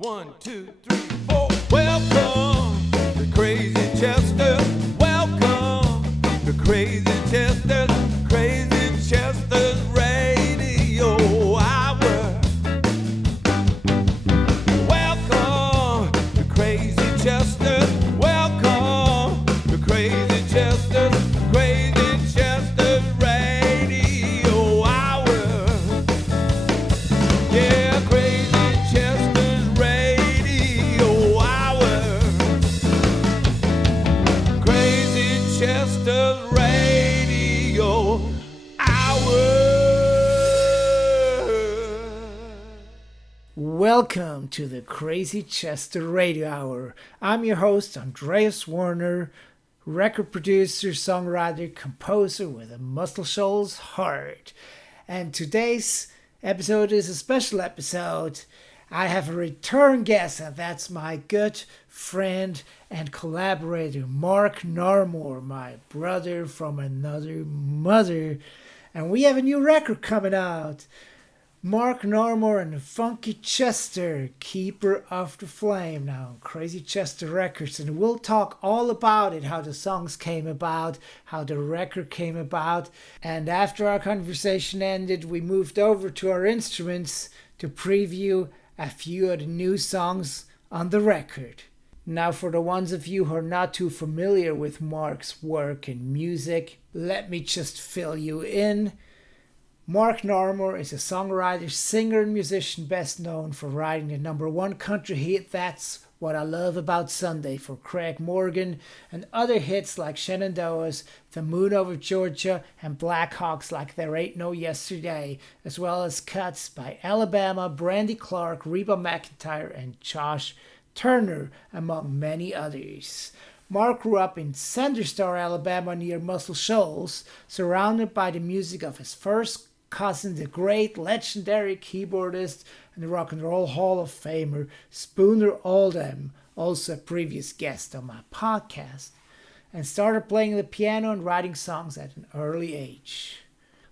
1, 2, 3, 4. Welcome to Crazy Chester. Welcome to Crazy Chester. Crazy Chester's Radio Hour. Welcome to Crazy Chester. Welcome to Crazy Chester. Crazy Chester's Radio Hour. Yeah, Crazy Chester's Radio Hour. Crazy Chester's Radio Hour. Welcome to the Crazy Chester Radio Hour. I'm your host, Andreas Werner, record producer, songwriter, composer with a Muscle Shoals heart. And today's episode is a special episode. I have a return guest, and that's my good friend and collaborator, Mark Narmore, my brother from another mother. And we have a new record coming out. Mark Narmore and the Funky Chester, Keeper of the Flame, now on Crazy Chester Records. And we'll talk all about it, how the songs came about, how the record came about. And after our conversation ended, we moved over to our instruments to preview a few of the new songs on the record. Now, for the ones of you who are not too familiar with Mark's work and music, let me just fill you in. Mark Narmore is a songwriter, singer, and musician best known for writing the #1 country hit That's What I Love About Sunday for Craig Morgan, and other hits like Shenandoah's The Moon Over Georgia and Blackhawks like There Ain't No Yesterday, as well as cuts by Alabama, Brandy Clark, Reba McEntire, and Josh Turner, among many others. Mark grew up in Shenandoah, Alabama, near Muscle Shoals, surrounded by the music of his first cousin, the great legendary keyboardist and the Rock and Roll Hall of Famer Spooner Oldham, also a previous guest on my podcast, and started playing the piano and writing songs at an early age.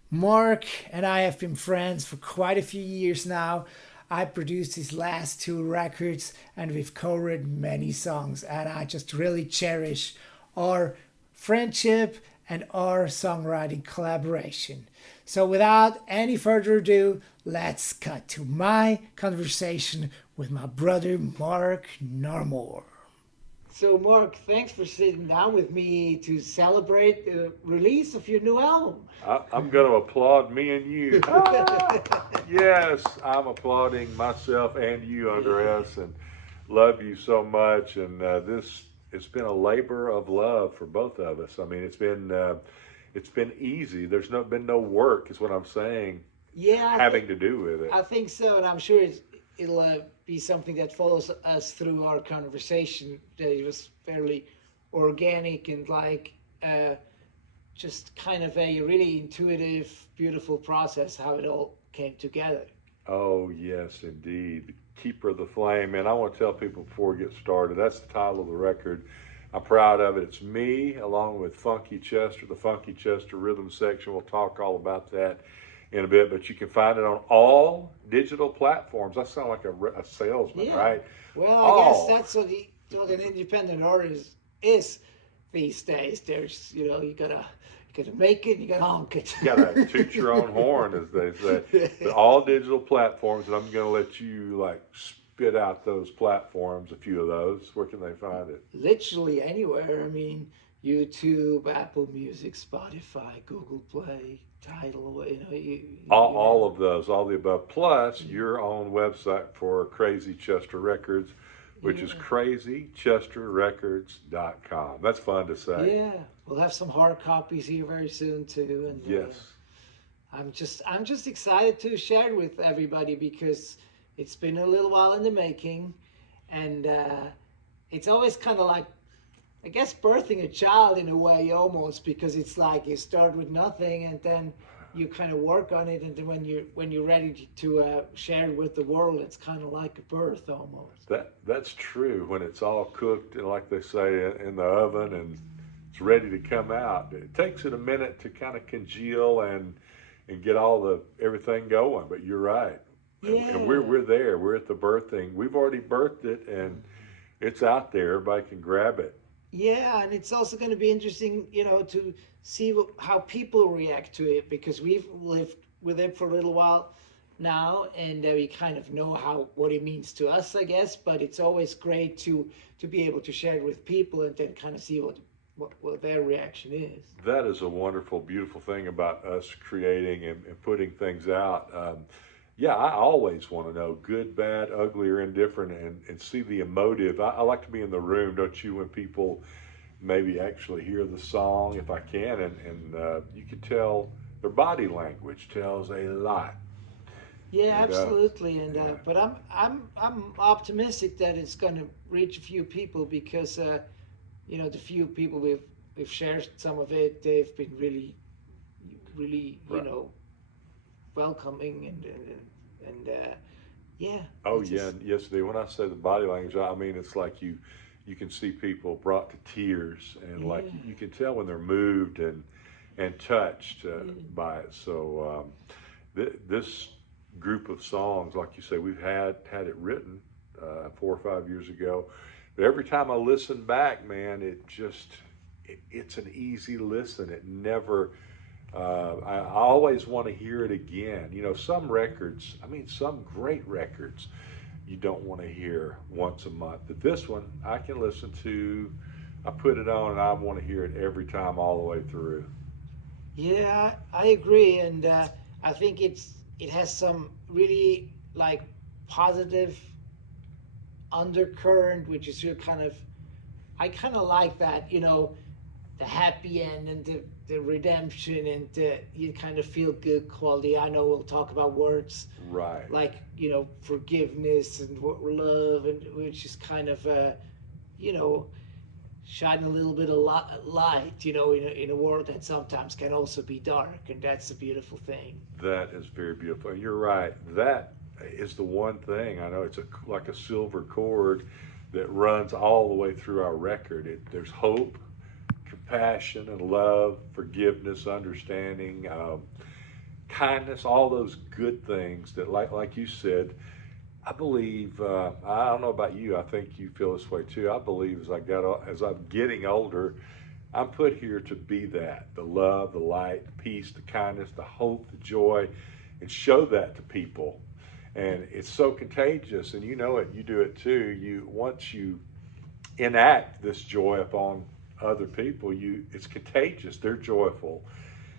Mark and I have been friends for quite a few years now. I produced his last 2 records and we've co-written many songs, and I just really cherish our friendship and our songwriting collaboration. So without any further ado, let's cut to my conversation with my brother Mark Narmore. So Mark, thanks for sitting down with me to celebrate the release of your new album. I'm going to applaud me and you. Yes, I'm applauding myself and you, Andreas, and love you so much. And it's been a labor of love for both of us. I mean, it's been easy. There's been no work, is what I'm saying. Yeah, having to do with it. I think so, and I'm sure it'll be something that follows us through our conversation. That it was fairly organic and just kind of a really intuitive, beautiful process how it all came together. Oh yes, indeed. Keeper of the Flame. And I want to tell people before we get started, that's the title of the record. I'm proud of it. It's me along with Funky Chester, the Funky Chester rhythm section. We'll talk all about that in a bit, but you can find it on all digital platforms. I sound like a salesman, yeah. Right? Well, I guess that's what an independent artist is these days. There's, you gotta make it, you gotta honk it. You gotta toot your own horn, as they say. But all digital platforms, and I'm gonna let you spit out those platforms, a few of those. Where can they find it? Literally anywhere. I mean, YouTube, Apple Music, Spotify, Google Play, Tidal, all of those, all the above, plus your own website for Crazy Chester Records, which is crazychesterrecords.com. That's fun to say. Yeah, we'll have some hard copies here very soon too. And yes, I'm just excited to share it with everybody because it's been a little while in the making, and it's always kind of like, I guess, birthing a child in a way almost, because it's like you start with nothing and then you kind of work on it, and then when you're ready to share it with the world, it's kind of like a birth almost. That's true. When it's all cooked and, like they say, in the oven and it's ready to come out, it takes it a minute to kind of congeal and get everything going. But you're right. and we're there. We're at the birthing. We've already birthed it, and it's out there. Everybody can grab it. Yeah, and it's also going to be interesting, to see how people react to it, because we've lived with it for a little while now, and we kind of know what it means to us, I guess. But it's always great to be able to share it with people and then kind of see what their reaction is. That is a wonderful, beautiful thing about us creating and putting things out. Yeah, I always want to know good, bad, ugly, or indifferent, and see the emotive. I like to be in the room, don't you, when people maybe actually hear the song, if I can, and you can tell their body language tells a lot. Yeah, It absolutely. And yeah. but I'm optimistic that it's going to reach a few people, because the few people we've shared some of it, they've been really, really, Right. welcoming and yeah. Oh it's yeah, just- yes. When I say the body language, I mean it's like you can see people brought to tears, and like Yeah. you can tell when they're moved and touched by it. So this group of songs, like you say, we've had it written 4 or 5 years ago. But every time I listen back, man, it's an easy listen. It never. I always want to hear it again. Some records, some great records, you don't want to hear once a month. But this one, I can listen to. I put it on, and I want to hear it every time, all the way through. Yeah, I agree, and I think it has some really like positive undercurrent, which is I kind of like that, the happy end and the redemption and you kind of feel good quality. I know we'll talk about words Right. like forgiveness and love, and which is kind of shine a little bit of light, in a world that sometimes can also be dark, and that's a beautiful thing. That is very beautiful. You're right. That is the one thing I know. It's like a silver cord that runs all the way through our record. There's hope, compassion, and love, forgiveness, understanding, kindness, all those good things that, like you said, I believe. I don't know about you. I think you feel this way too. I believe as I'm getting older, I'm put here to be that: the love, the light, the peace, the kindness, the hope, the joy, and show that to people. And it's so contagious, and you know it. You do it too. Once you enact this joy upon other people, it's contagious. They're joyful,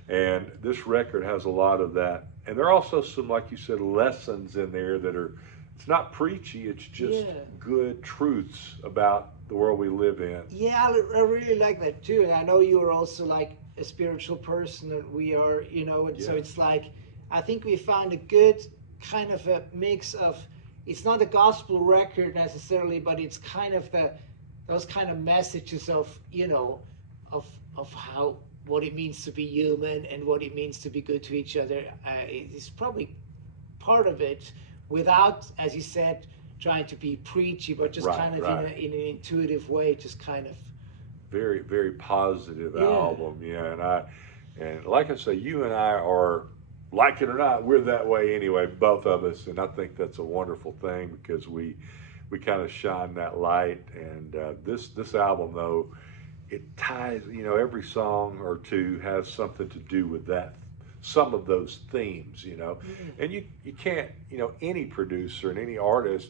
and this record has a lot of that. And there are also some, like you said, lessons in there that are. It's not preachy. It's just good truths about the world we live in. Yeah, I really like that too. And I know you are also like a spiritual person, and we are, and so it's like, I think we found a good kind of a mix of, it's not a gospel record necessarily, but it's kind of those kind of messages of, of what it means to be human and what it means to be good to each other. It's probably part of it, without, as you said, trying to be preachy, but just kind of in an intuitive way, just kind of. Very, very positive album, and like I say, you and I are, like it or not, we're that way anyway, both of us, and I think that's a wonderful thing, because we kind of shine that light. And this album, though, it ties, every song or two has something to do with that, some of those themes, and you can't, any producer and any artist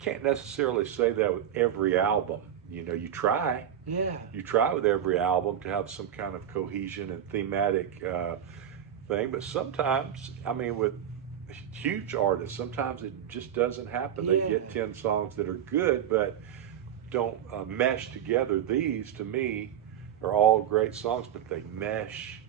can't necessarily say that with every album. You try with every album to have some kind of cohesion and thematic thing, but sometimes, with huge artists, sometimes it just doesn't happen. They get 10 songs that are good but don't mesh together. These, to me, are all great songs, but they mesh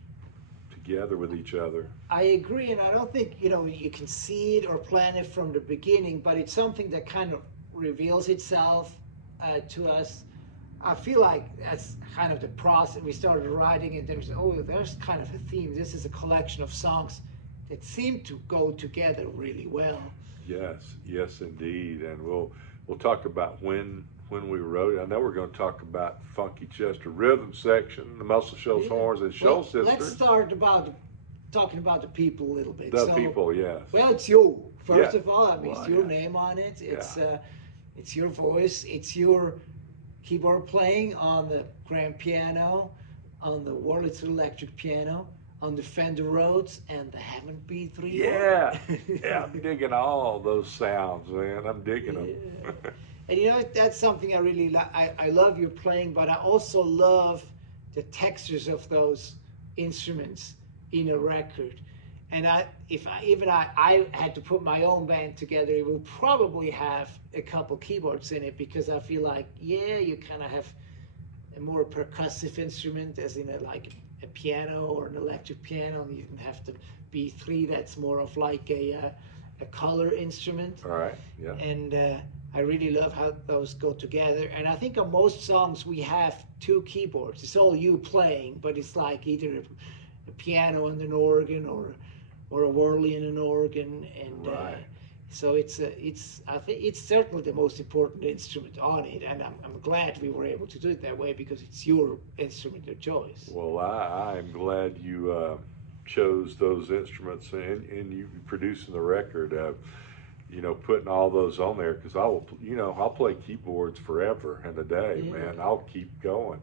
together with each other. I agree, and I don't think you can see it or plan it from the beginning, but it's something that kind of reveals itself to us. I feel like that's kind of the process. We started writing it, there's kind of a theme. This is a collection of songs that seem to go together really well. Yes, indeed. And we'll talk about when we wrote it. I know we're going to talk about Funky Chester rhythm section, the Muscle Shoals horns, and Shoal Sister. Let's start about talking about the people a little bit. The people, yes. Well, it's you first Yeah. of all. I mean, Well, it's your yeah. name on it. It's your voice. It's your keyboard playing on the grand piano, on the Wurlitzer electric piano, on the Fender Rhodes, and the Hammond B3. Yeah, yeah, I'm digging all those sounds, man. I'm digging them. And you know, that's something I really like. I love your playing, but I also love the textures of those instruments in a record. And if I had to put my own band together, it would probably have a couple keyboards in it, because I feel like, yeah, you kind of have a more percussive instrument, as in like a piano or an electric piano, and you can have the B3 that's more of like a color instrument. All right, yeah. And I really love how those go together. And I think on most songs we have two keyboards. It's all you playing, but it's like either a piano and an organ, or a whirly and an organ. And Right. so I think it's certainly the most important instrument on it. And I'm glad we were able to do it that way, because it's your instrument of choice. Well, I'm glad you chose those instruments and you producing the record. You know, putting all those on there, because I'll play keyboards forever and a day, Yeah. man. I'll keep going.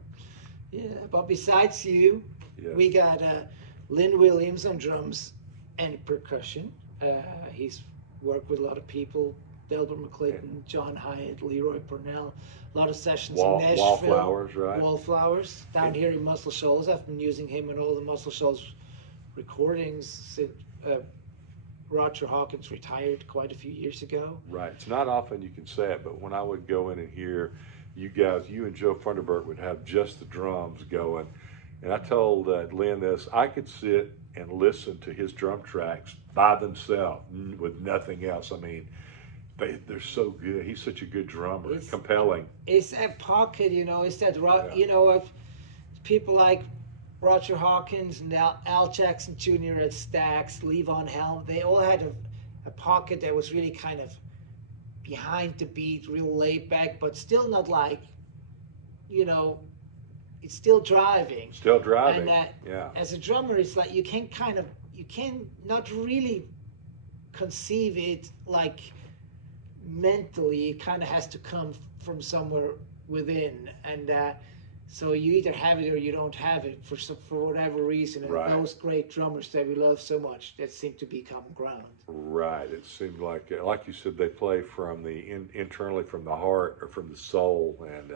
Yeah, but besides you, Yes. we got Lynn Williams on drums and percussion. He's worked with a lot of people, Delbert McClinton, John Hyatt, Leroy Purnell, a lot of sessions in Nashville. Wallflowers, right? Wallflowers, down here in Muscle Shoals. I've been using him in all the Muscle Shoals recordings since Roger Hawkins retired quite a few years ago. Right. It's not often you can say it, but when I would go in and hear you guys, you and Joe Funderburk would have just the drums going. And I told Lynn this, I could sit and listen to his drum tracks by themselves with nothing else. I mean, they're so good. He's such a good drummer. It's compelling. It's that pocket, you know, it's that, Yeah. you know, of people like Roger Hawkins and Al Jackson Jr. at Stax, Levon Helm, they all had a pocket that was really kind of behind the beat, real laid back, but still not like, you know, it's still driving. Still driving. And yeah. as a drummer, it's like you can not really conceive it like mentally. It kind of has to come from somewhere within, and so you either have it or you don't have it for whatever reason. And Right. those great drummers that we love so much, that seem to be common ground. Right. It seemed like you said, they play from the internally from the heart or from the soul, and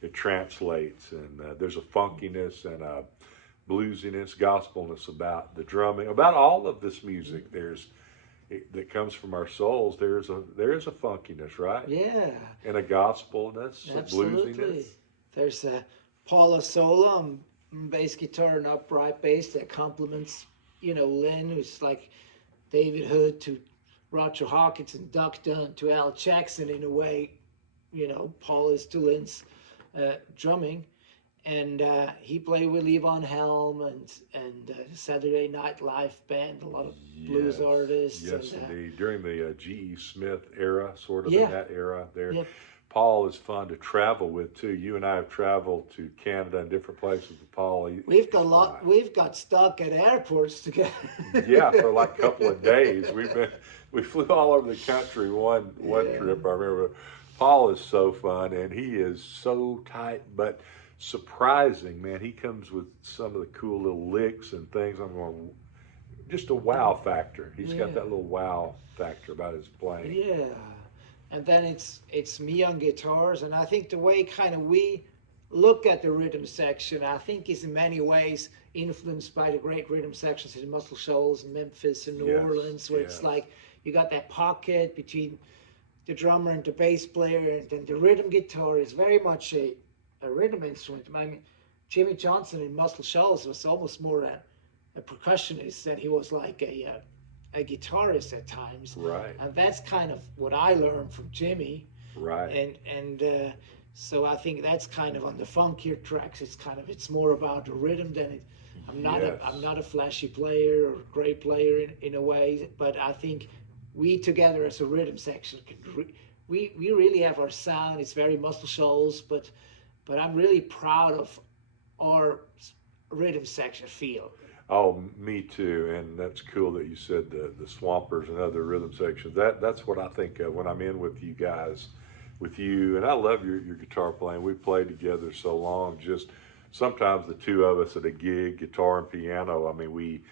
it translates. And there's a funkiness and a bluesiness, gospelness about the drumming, about all of this music. That comes from our souls. There's a funkiness, right? Yeah, And a gospelness, a absolutely. bluesiness. There's Paula Sola on bass guitar and upright bass that complements, you know, Lynn, who's like David Hood to Roger Hawkins and Duck Dunn to Al Jackson in a way. You know, Paul is to Lynn's drumming, and he played with Levon Helm and Saturday Night Live band, a lot of blues Yes. artists. Yes, and, indeed. During the G.E. Smith era, sort of Yeah. in that era there. Yep. Paul is fun to travel with too. You and I have traveled to Canada and different places with Paul. We've got stuck at airports together. Yeah, for like a couple of days. We flew all over the country one Yeah. trip. I remember. Paul is so fun, and he is so tight but surprising, man. He comes with some of the cool little licks and things. I'm going, just a wow factor. He's got Yeah. that little wow factor about his playing. Yeah, and then it's me on guitars, and I think the way kind of we look at the rhythm section, I think, is in many ways influenced by the great rhythm sections in Muscle Shoals and Memphis and New Yes, Orleans, where yes. it's like you got that pocket between the drummer and the bass player, and then the rhythm guitar is very much a rhythm instrument. I mean, Jimmy Johnson in Muscle Shoals was almost more a percussionist than he was like a guitarist at times. Right, And that's kind of what I learned from Jimmy. right. And so I think that's kind of on the funkier tracks. It's more about the rhythm than it. I'm not a flashy player or great player in a way, but I think we together as a rhythm section we really have our sound. It's very Muscle Shoals, but I'm really proud of our rhythm section feel. Oh, me too, and that's cool that you said the Swampers and other rhythm sections. That's what I think of when I'm in with you guys, with you, and I love your guitar playing. We played together so long. Just sometimes the two of us at a gig, guitar and piano. I mean, we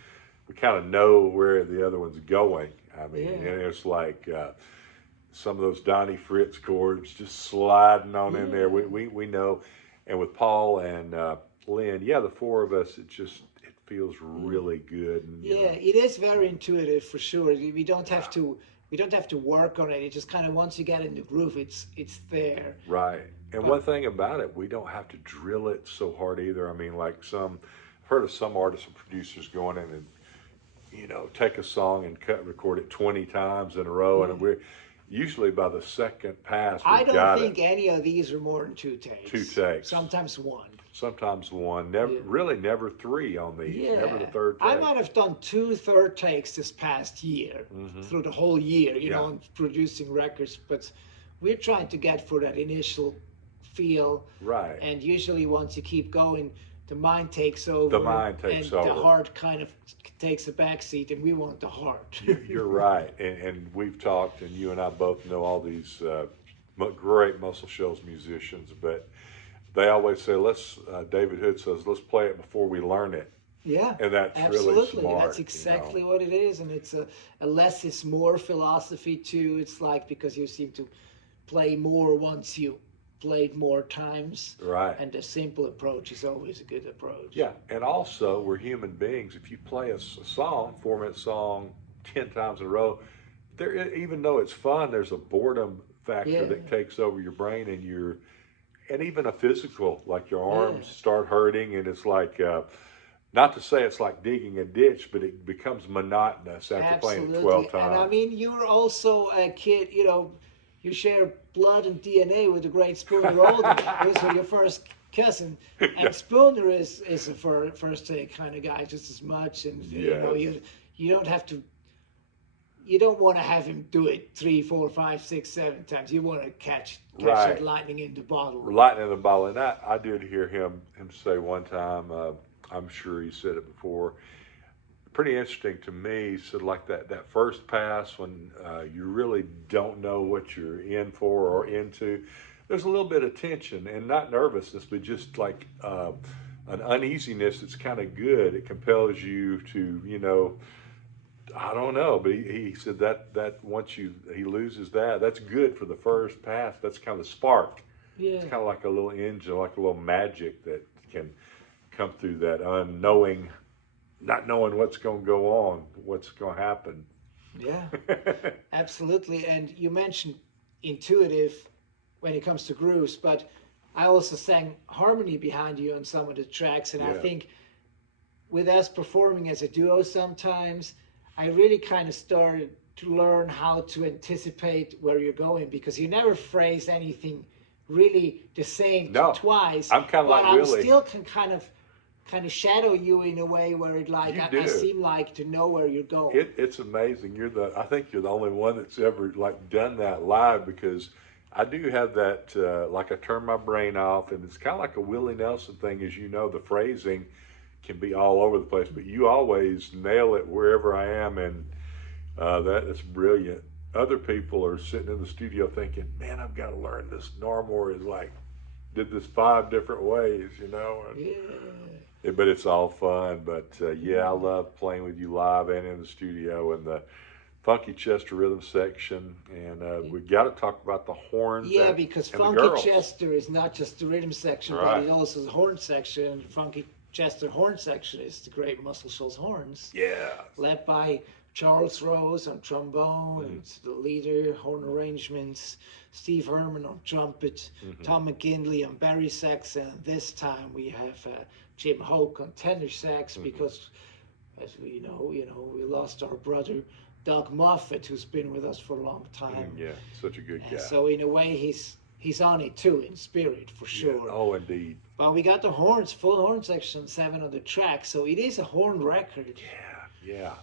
kind of know where the other one's going. I mean, and it's like some of those Donnie Fritz chords just sliding on in there. We know, and with Paul and Lynn, the four of us, it feels really good. And, it is very intuitive for sure. We don't have to work on it. It just kind of, once you get in the groove, it's there. Right. And one thing about it, we don't have to drill it so hard either. I mean, like I've heard of some artists and producers going in and, take a song and record it 20 times in a row, and we're usually by the second pass. I don't think any of these are more than 2 takes. 2 takes. Sometimes one. Sometimes one. Never 3 on these. Never the third take. I might have done 2 third takes this past year, through the whole year, you know, producing records. But we're trying to get for that initial feel. Right. And usually once you keep going, the mind takes over. The mind takes over. And the heart kind of takes a backseat, and we want the heart. You're right. And we've talked, and you and I both know all these great Muscle Shoals musicians, but they always say, David Hood says, let's play it before we learn it. Yeah, and that's absolutely. Really smart. That's exactly what it is, and it's a less is more philosophy too. It's like, because you seem to play more once you played more times, right? And the simple approach is always a good approach. Yeah, and also we're human beings. If you play a song, 4-minute song, 10 times in a row, even though it's fun, there's a boredom factor that takes over your brain, and even a physical, like your arms start hurting, and it's like, not to say it's like digging a ditch, but it becomes monotonous after playing it 12 times. And I mean, you're also a kid, you share blood and DNA with the great Spooner Oldham, who's your first cousin. And Spooner is a first take kind of guy just as much, and you don't have to. You don't want to have him do it 3, 4, 5, 6, 7 times. You want to catch that lightning in the bottle. Lightning in the bottle. And I did hear him say one time, I'm sure he said it before, pretty interesting to me. He said, like that first pass when you really don't know what you're in for or into, there's a little bit of tension, and not nervousness, but just like an uneasiness that's kind of good. It compels you to, I don't know, but he said that once he loses that's good for the first pass. That's kind of the spark. Yeah. It's kind of like a little engine, like a little magic that can come through that unknowing, not knowing what's going to go on, what's going to happen. Yeah, absolutely. And you mentioned intuitive when it comes to grooves, but I also sang harmony behind you on some of the tracks, and I think with us performing as a duo sometimes, I really kind of started to learn how to anticipate where you're going, because you never phrase anything really the same twice. I'm kind of like Willie. I still can kind of shadow you in a way where it I seem like to know where you're going. It's amazing. I think you're the only one that's ever like done that live, because I do have that like I turn my brain off, and it's kind of like a Willie Nelson thing, as you know. The phrasing can be all over the place, but you always nail it wherever I am, and that is brilliant. Other people are sitting in the studio thinking, man, I've got to learn this. Narmore is like, did this 5 different ways, and, but it's all fun. But I love playing with you live and in the studio, and the Funky Chester rhythm section, and we got to talk about the horns. Because Funky Chester is not just the rhythm section, but it's also the horn section. Funky Chester horn section is the great Muscle Shoals horns. Led by Charles Rose on trombone, and the leader, horn arrangements, Steve Herman on trumpet, Tom McGinley on barry sax, and this time we have Jim Hoke on tenor sax, because as we know, we lost our brother Doug Moffat, who's been with us for a long time. Such a good guy. So in a way, he's on it too, in spirit, for sure. Oh, indeed. But we got the horns, full horn section, 7 on the track, so it is a horn record. Yeah.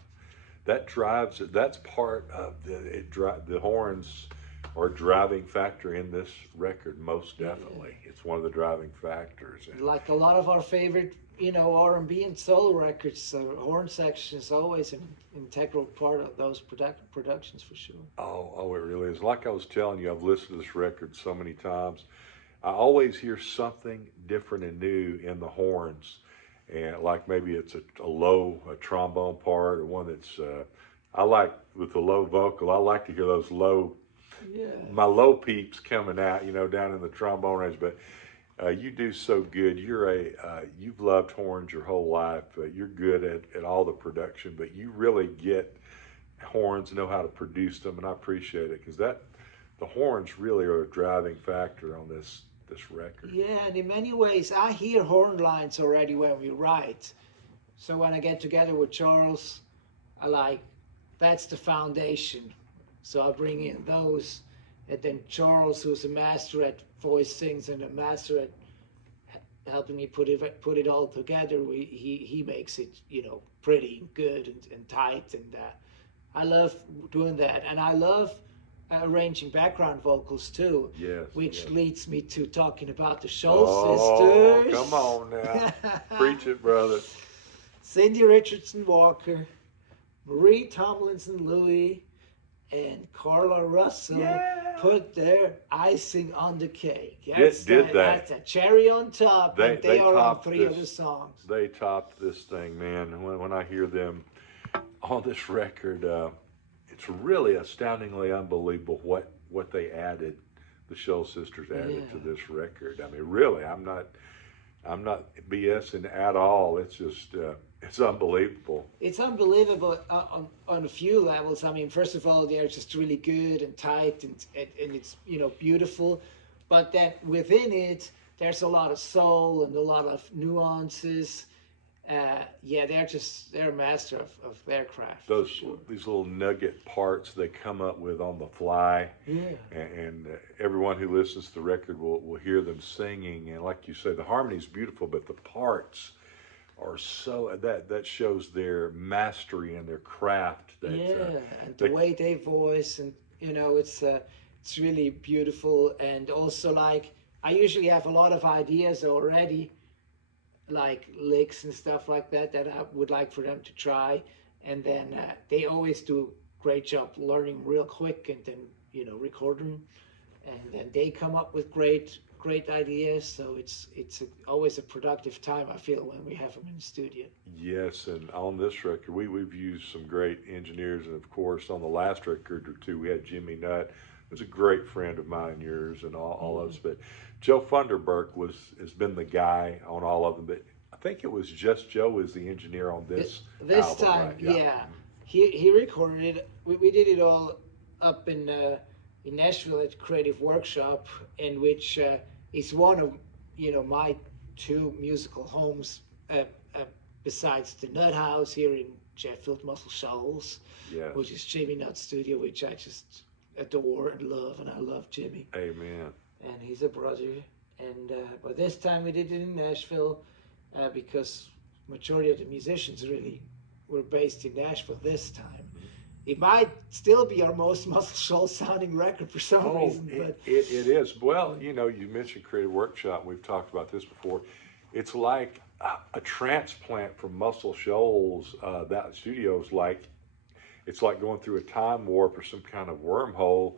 That drives it. That's part of the horns are a driving factor in this record, most definitely. It's one of the driving factors. And Like a lot of our favorite, R&B and soul records, horn section is always an integral part of those productions for sure. oh, it really is. Like I was telling you, I've listened to this record so many times. I always hear something different and new in the horns. And like maybe it's a trombone part, or one that's, I like with the low vocal, I like to hear those my low peeps coming out, down in the trombone range. But you do so good. You've loved horns your whole life. You're good at all the production, but you really get horns, know how to produce them, and I appreciate it because the horns really are a driving factor on this record. Yeah, and in many ways, I hear horn lines already when we write. So when I get together with Charles, that's the foundation. So I bring in those, and then Charles, who's a master at voice things and a master at helping me put it all together, he makes it, pretty and good and tight, and I love doing that, and I love arranging background vocals too. Yes. Which yes. leads me to talking about the Shoals sisters. Come on now. Preach it, brother. Cindy Richardson Walker, Marie Tomlinson Louis, and Carla Russell put their icing on the cake. That's a cherry on top, and they are on 3 other songs. They topped this thing, man. When I hear them on this record, it's really astoundingly unbelievable what they added. The Shoals sisters added to this record. I mean, really, I'm not BSing at all. It's just it's unbelievable. It's unbelievable on a few levels. I mean, first of all, they're just really good and tight, and it's beautiful. But then within it, there's a lot of soul and a lot of nuances. They're a master of their craft. These little nugget parts they come up with on the fly. Yeah. And everyone who listens to the record will hear them singing. And like you say, the harmony's beautiful, but the parts are so that shows their mastery and their craft. And the way they voice, and it's really beautiful. And also, like, I usually have a lot of ideas already, like licks and stuff like that I would like for them to try, and then they always do a great job learning real quick, and then record them, and then they come up with great ideas. So it's always a productive time, I feel, when we have them in the studio. Yes, and on this record we've used some great engineers, and of course on the last record or two we had Jimmy Nutt, who's a great friend of mine and yours, and all of us. But Joe Funderburk has been the guy on all of them, but I think it was just Joe as the engineer on this album, time, right? yeah. He recorded it. We did it all up in Nashville at Creative Workshop, in which is one of my 2 musical homes besides the NuttHouse here in Sheffield, Muscle Shoals, which is Jimmy Nutt's studio, which I just adore and love, and I love Jimmy. Amen. And he's a brother. And but this time we did it in Nashville because majority of the musicians really were based in Nashville this time. It might still be our most Muscle Shoals sounding record for some reason. But it is. Well, you mentioned Creative Workshop. We've talked about this before. It's like a transplant from Muscle Shoals. That studio's it's like going through a time warp or some kind of wormhole,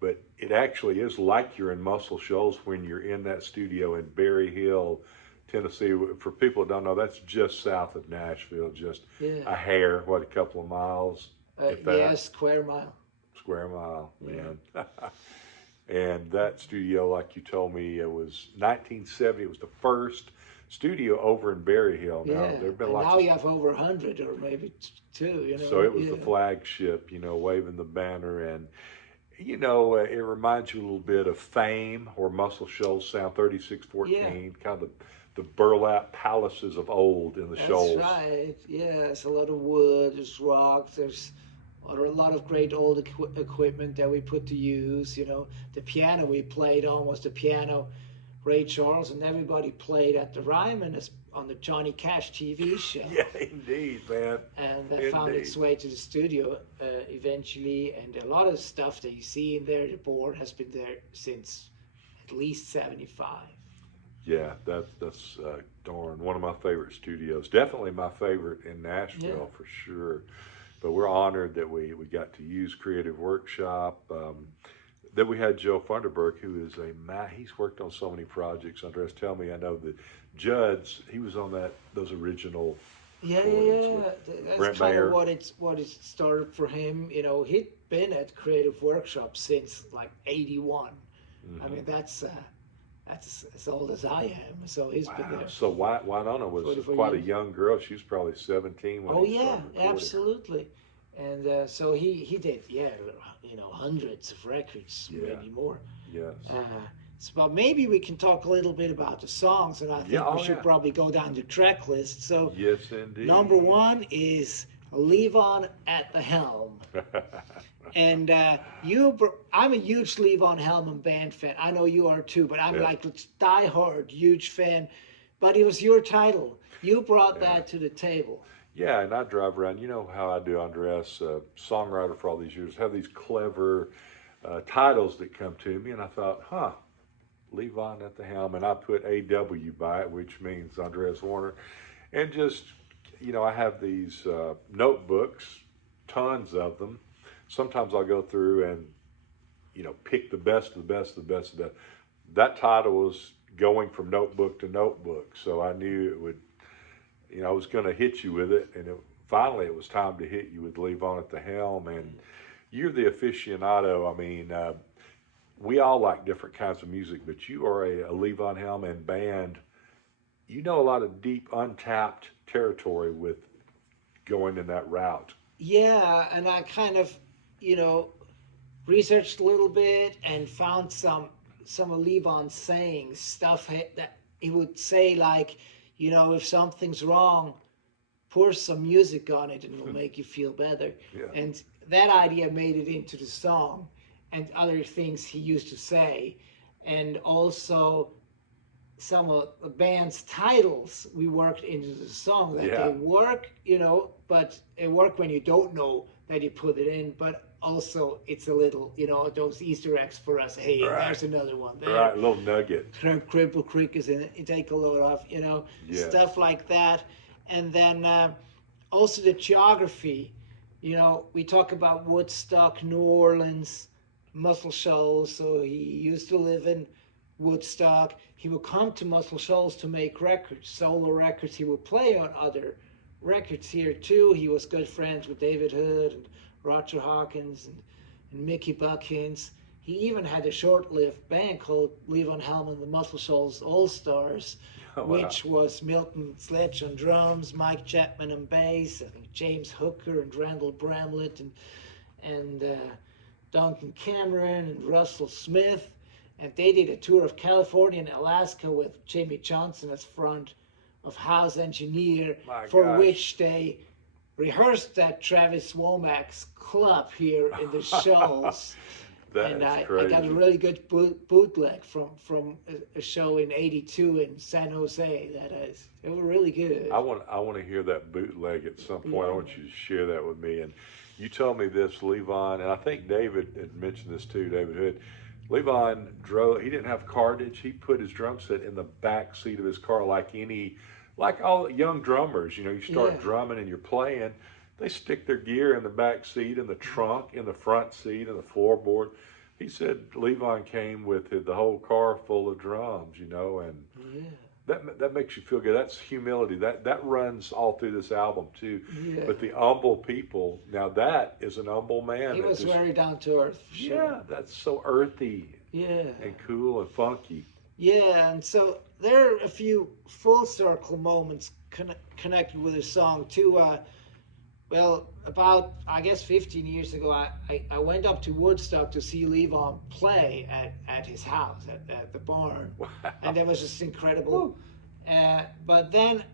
but it actually is like you're in Muscle Shoals when you're in that studio in Berry Hill, Tennessee. For people that don't know, that's just south of Nashville, just a hair, a couple of miles? Square mile. Square mile, man. And that studio, like you told me, it was 1970. It was the first studio over in Berry Hill. Now, there've been lots. Now you have over 100 or maybe 2. So it was the flagship, waving the banner, and it reminds you a little bit of Fame or Muscle Shoals sound, 3614, kind of the burlap palaces of old in the Shoals. That's right. Yeah, it's a lot of wood. There's rocks. There's a lot of great old equipment that we put to use. The piano we played almost a piano Ray Charles, and everybody played at the Ryman on the Johnny Cash TV show. Yeah, indeed, man. And that found its way to the studio eventually. And a lot of stuff that you see in there, the board has been there since at least 75. Yeah, that's darn one of my favorite studios. Definitely my favorite in Nashville for sure. But we're honored that we got to use Creative Workshop. Then we had Joe Funderburk, who is he's worked on so many projects. Andres, tell me, I know that Judd's, he was on those original. Yeah. That's Brent kind Mayer. of what it started for him. You know, he'd been at Creative Workshop since like '81. I mean, that's as old as I am. So he's been there. So Winona was quite a young girl. She was probably 17 when he started recording. Absolutely. And so he did, hundreds of records, maybe more. Yes. But maybe we can talk a little bit about the songs, and I think we should probably go down the track list. So yes, indeed. Number 1 is Levon At The Helm. And I'm a huge Levon Helm and band fan. I know you are too, but I'm like a diehard, huge fan. But it was your title. You brought that to the table. Yeah, and I drive around. You know how I do, Andreas, songwriter for all these years, have these clever titles that come to me, and I thought, Levon At The Helm, and I put AW by it, which means Andreas Werner, and just, I have these notebooks, tons of them. Sometimes I'll go through and, pick the best of the best of the best of the best. That title was going from notebook to notebook, so I knew it would, I was going to hit you with it, and finally it was time to hit you with Levon At The Helm, and you're the aficionado. I mean, we all like different kinds of music, but you are a Levon Helm and band. You know a lot of deep, untapped territory with going in that route. Yeah, and I kind of, researched a little bit and found some of Levon's sayings, stuff that he would say, like, if something's wrong, pour some music on it and it'll make you feel better. Yeah. And that idea made it into the song, and other things he used to say. And also some of the band's titles we worked into the song, that they work, but it work when you don't know that you put it in, but also it's a little, those Easter eggs for us. Hey, there's another one there. Right, a little nugget. Cripple Creek is in it. You take a load off, stuff like that. And then also the geography. We talk about Woodstock, New Orleans, Muscle Shoals. So he used to live in Woodstock. He would come to Muscle Shoals to make records, solo records. He would play on other records here too. He was good friends with David Hood and Roger Hawkins and Mickey Buckins. He even had a short-lived band called Levon Helm and the Muscle Shoals All-Stars, which was Milton Sledge on drums, Mike Chapman on bass, I think James Hooker and Randall Bramlett and Duncan Cameron and Russell Smith. And they did a tour of California and Alaska with Jimmy Johnson as front of house engineer, which they rehearsed at Travis Womack's club here in the Shoals. And I got a really good bootleg from a show in '82 in San Jose. It was really good. I want to hear that bootleg at some point. I want you to share that with me. And you told me this, Levon, and I think David had mentioned this too, David Hood. Levon he didn't have cartage. He put his drum set in the back seat of his car like all young drummers. You start drumming and you're playing. They stick their gear in the back seat, in the trunk, in the front seat, in the floorboard. He said Levon came with the whole car full of drums, and that makes you feel good. That's humility. That runs all through this album too. Yeah. But the humble people, now that is an humble man. He was very down to earth. Sure. Yeah, that's so earthy. Yeah. And cool and funky. Yeah, and so there are a few full circle moments connected with the song too. About, I guess, 15 years ago, I went up to Woodstock to see Levon play at his house, at the barn. Wow. And that was just incredible. But then,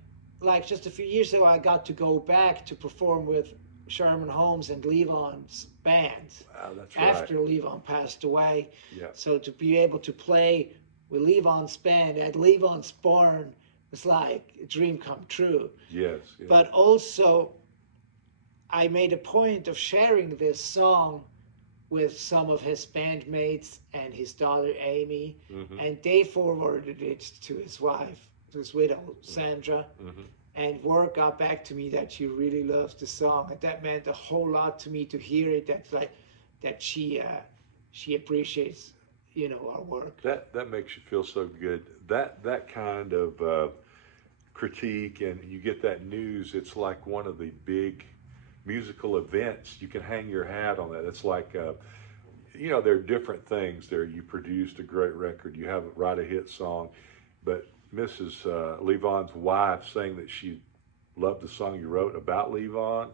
like just a few years ago, I got to go back to perform with Sherman Holmes and Levon's band. Wow, that's after Levon passed away. Yeah. So to be able to play with Levon's band, and Levon's barn was like a dream come true. Yes. Yeah. But also, I made a point of sharing this song with some of his bandmates and his daughter Amy, and they forwarded it to his wife, to his widow Sandra, and word got back to me that she really loves the song, and that meant a whole lot to me to hear it. That she appreciates, our work. That makes you feel so good. That kind of critique, and you get that news. It's like one of the big musical events. You can hang your hat on that. It's like, there are different things there. You produced a great record. You have write a hit song, but Mrs. Levon's wife saying that she loved the song you wrote about Levon.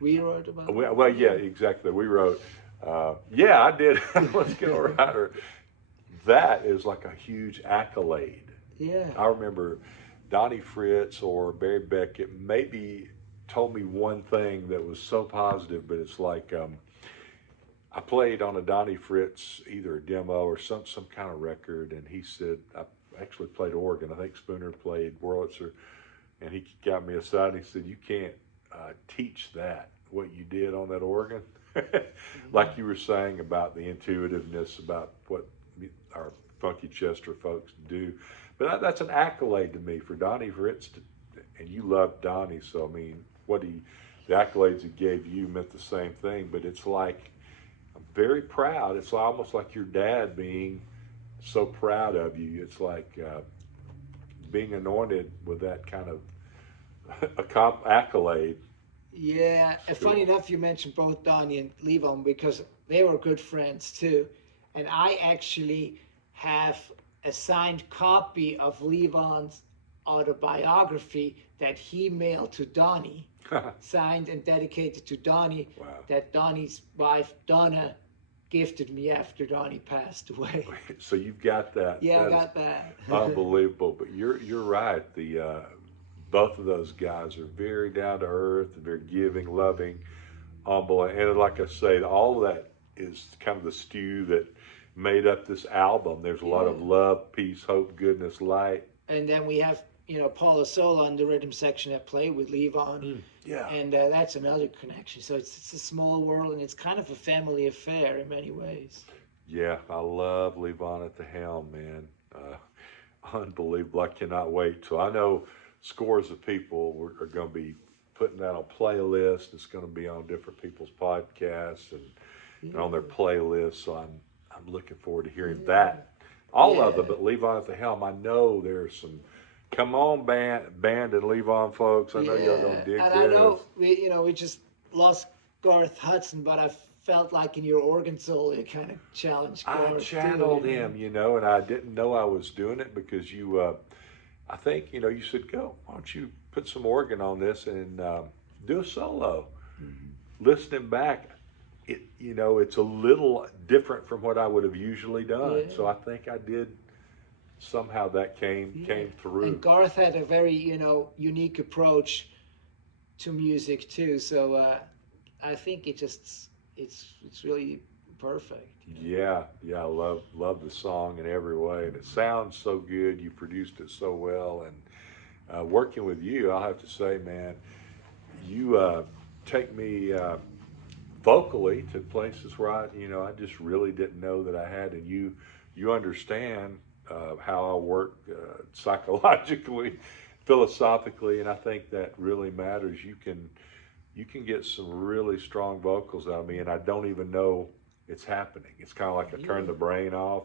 We wrote about it? Well, yeah, exactly. We wrote, yeah, I did. Let's get a writer. That is like a huge accolade. Yeah. I remember Donnie Fritz or Barry Beckett maybe told me one thing that was so positive, but it's like I played on a Donnie Fritz, either a demo or some kind of record, and he said, I actually played organ. I think Spooner played Wurlitzer, and he got me aside and he said, you can't teach that, what you did on that organ. Like you were saying about the intuitiveness, about what our Funky Chester folks do. But that's an accolade to me for Donnie Fritz, and you loved Donnie, so I mean, the accolades he gave you meant the same thing, but it's like, I'm very proud. It's almost like your dad being so proud of you. It's like being anointed with that kind of accolade. Yeah, and funny enough, you mentioned both Donnie and Levon because they were good friends too. And I actually have a signed copy of Levon's autobiography that he mailed to Donnie, signed and dedicated to Donnie, Wow. that Donnie's wife, Donna, gifted me after Donnie passed away. So you've got that. Yeah, I got that. Unbelievable. But you're right. Both of those guys are very down to earth, very giving, loving, humble, and like I say, all of that is kind of the stew that made up this album. There's a lot of love, peace, hope, goodness, light. And then we have, Paula Sola on the rhythm section that played with Levon. Yeah. And that's another connection. So it's a small world, and it's kind of a family affair in many ways. Yeah, I love Levon At The Helm, man. Unbelievable. I cannot wait till I know scores of people are going to be putting that on playlists. It's going to be on different people's podcasts and on their playlists. So I'm looking forward to hearing that. All of them, but Levon At The Helm, I know there's some. Come on, band and Levon folks. I know y'all gonna dig and this. I know we just lost Garth Hudson, but I felt like in your organ solo you kind of challenged Garth. I channeled him, and I didn't know I was doing it because you, I think, you said, go, why don't you put some organ on this and do a solo. Listening back, it's a little different from what I would have usually done. So I think I did. Somehow that came through. And Garth had a very, unique approach to music too. So I think it's really perfect. Yeah, I love the song in every way, and it sounds so good. You produced it so well, and working with you, I'll have to say, man, you take me vocally to places where I just really didn't know that I had, and you understand. How I work psychologically, philosophically, and I think that really matters. You can get some really strong vocals out of me, and I don't even know it's happening. It's kind of like I turn the brain off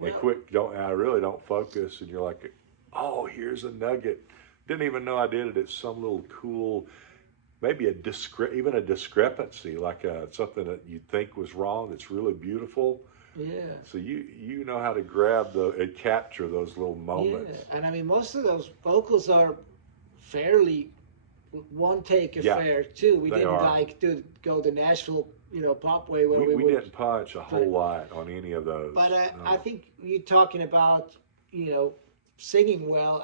and I really don't focus, and you're like, oh, here's a nugget. Didn't even know I did it. It's some little cool, maybe even a discrepancy, like something that you think was wrong that's really beautiful. Yeah. So you know how to grab and capture those little moments. Yeah, and I mean most of those vocals are fairly one take affair too. We didn't go the Nashville pop way where we didn't punch a whole lot on any of those. But I think you're talking about singing well.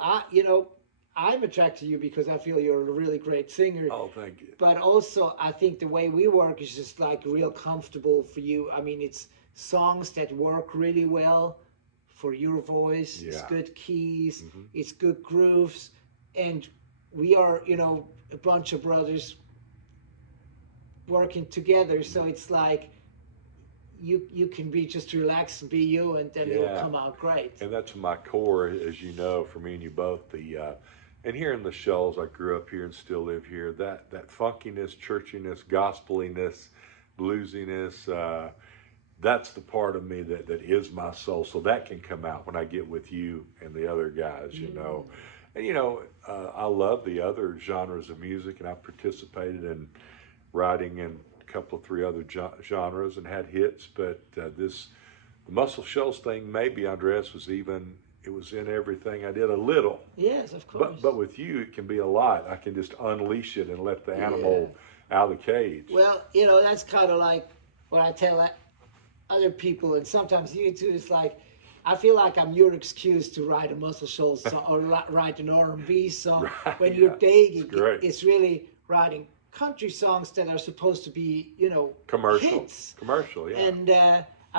I'm attracted to you because I feel you're a really great singer. Oh, thank you. But also I think the way we work is just like real comfortable for you. I mean it's songs that work really well for your voice. It's Yeah. good keys. Mm-hmm. It's good grooves, and we are, a bunch of brothers working together. So it's like you can be just relaxed and be you, and then it'll Yeah. come out great. And that's my core, as you know, for me and you both. And here in the Shoals, I grew up here and still live here. That funkiness, churchiness, gospeliness, bluesiness. That's the part of me that is my soul. So that can come out when I get with you and the other guys. And I love the other genres of music, and I've participated in writing in a couple of 3 other genres and had hits. But the Muscle Shoals thing, maybe Andreas it was in everything I did a little. Yes, of course. But with you, it can be a lot. I can just unleash it and let the animal out of the cage. Well, that's kind of like what I tell other people, and sometimes you too. It's like I feel like I'm your excuse to write a Muscle Shoals song or write an R&B song. Right, When you're dating, it's really writing country songs that are supposed to be, Commercial. hits. Commercial, yeah. And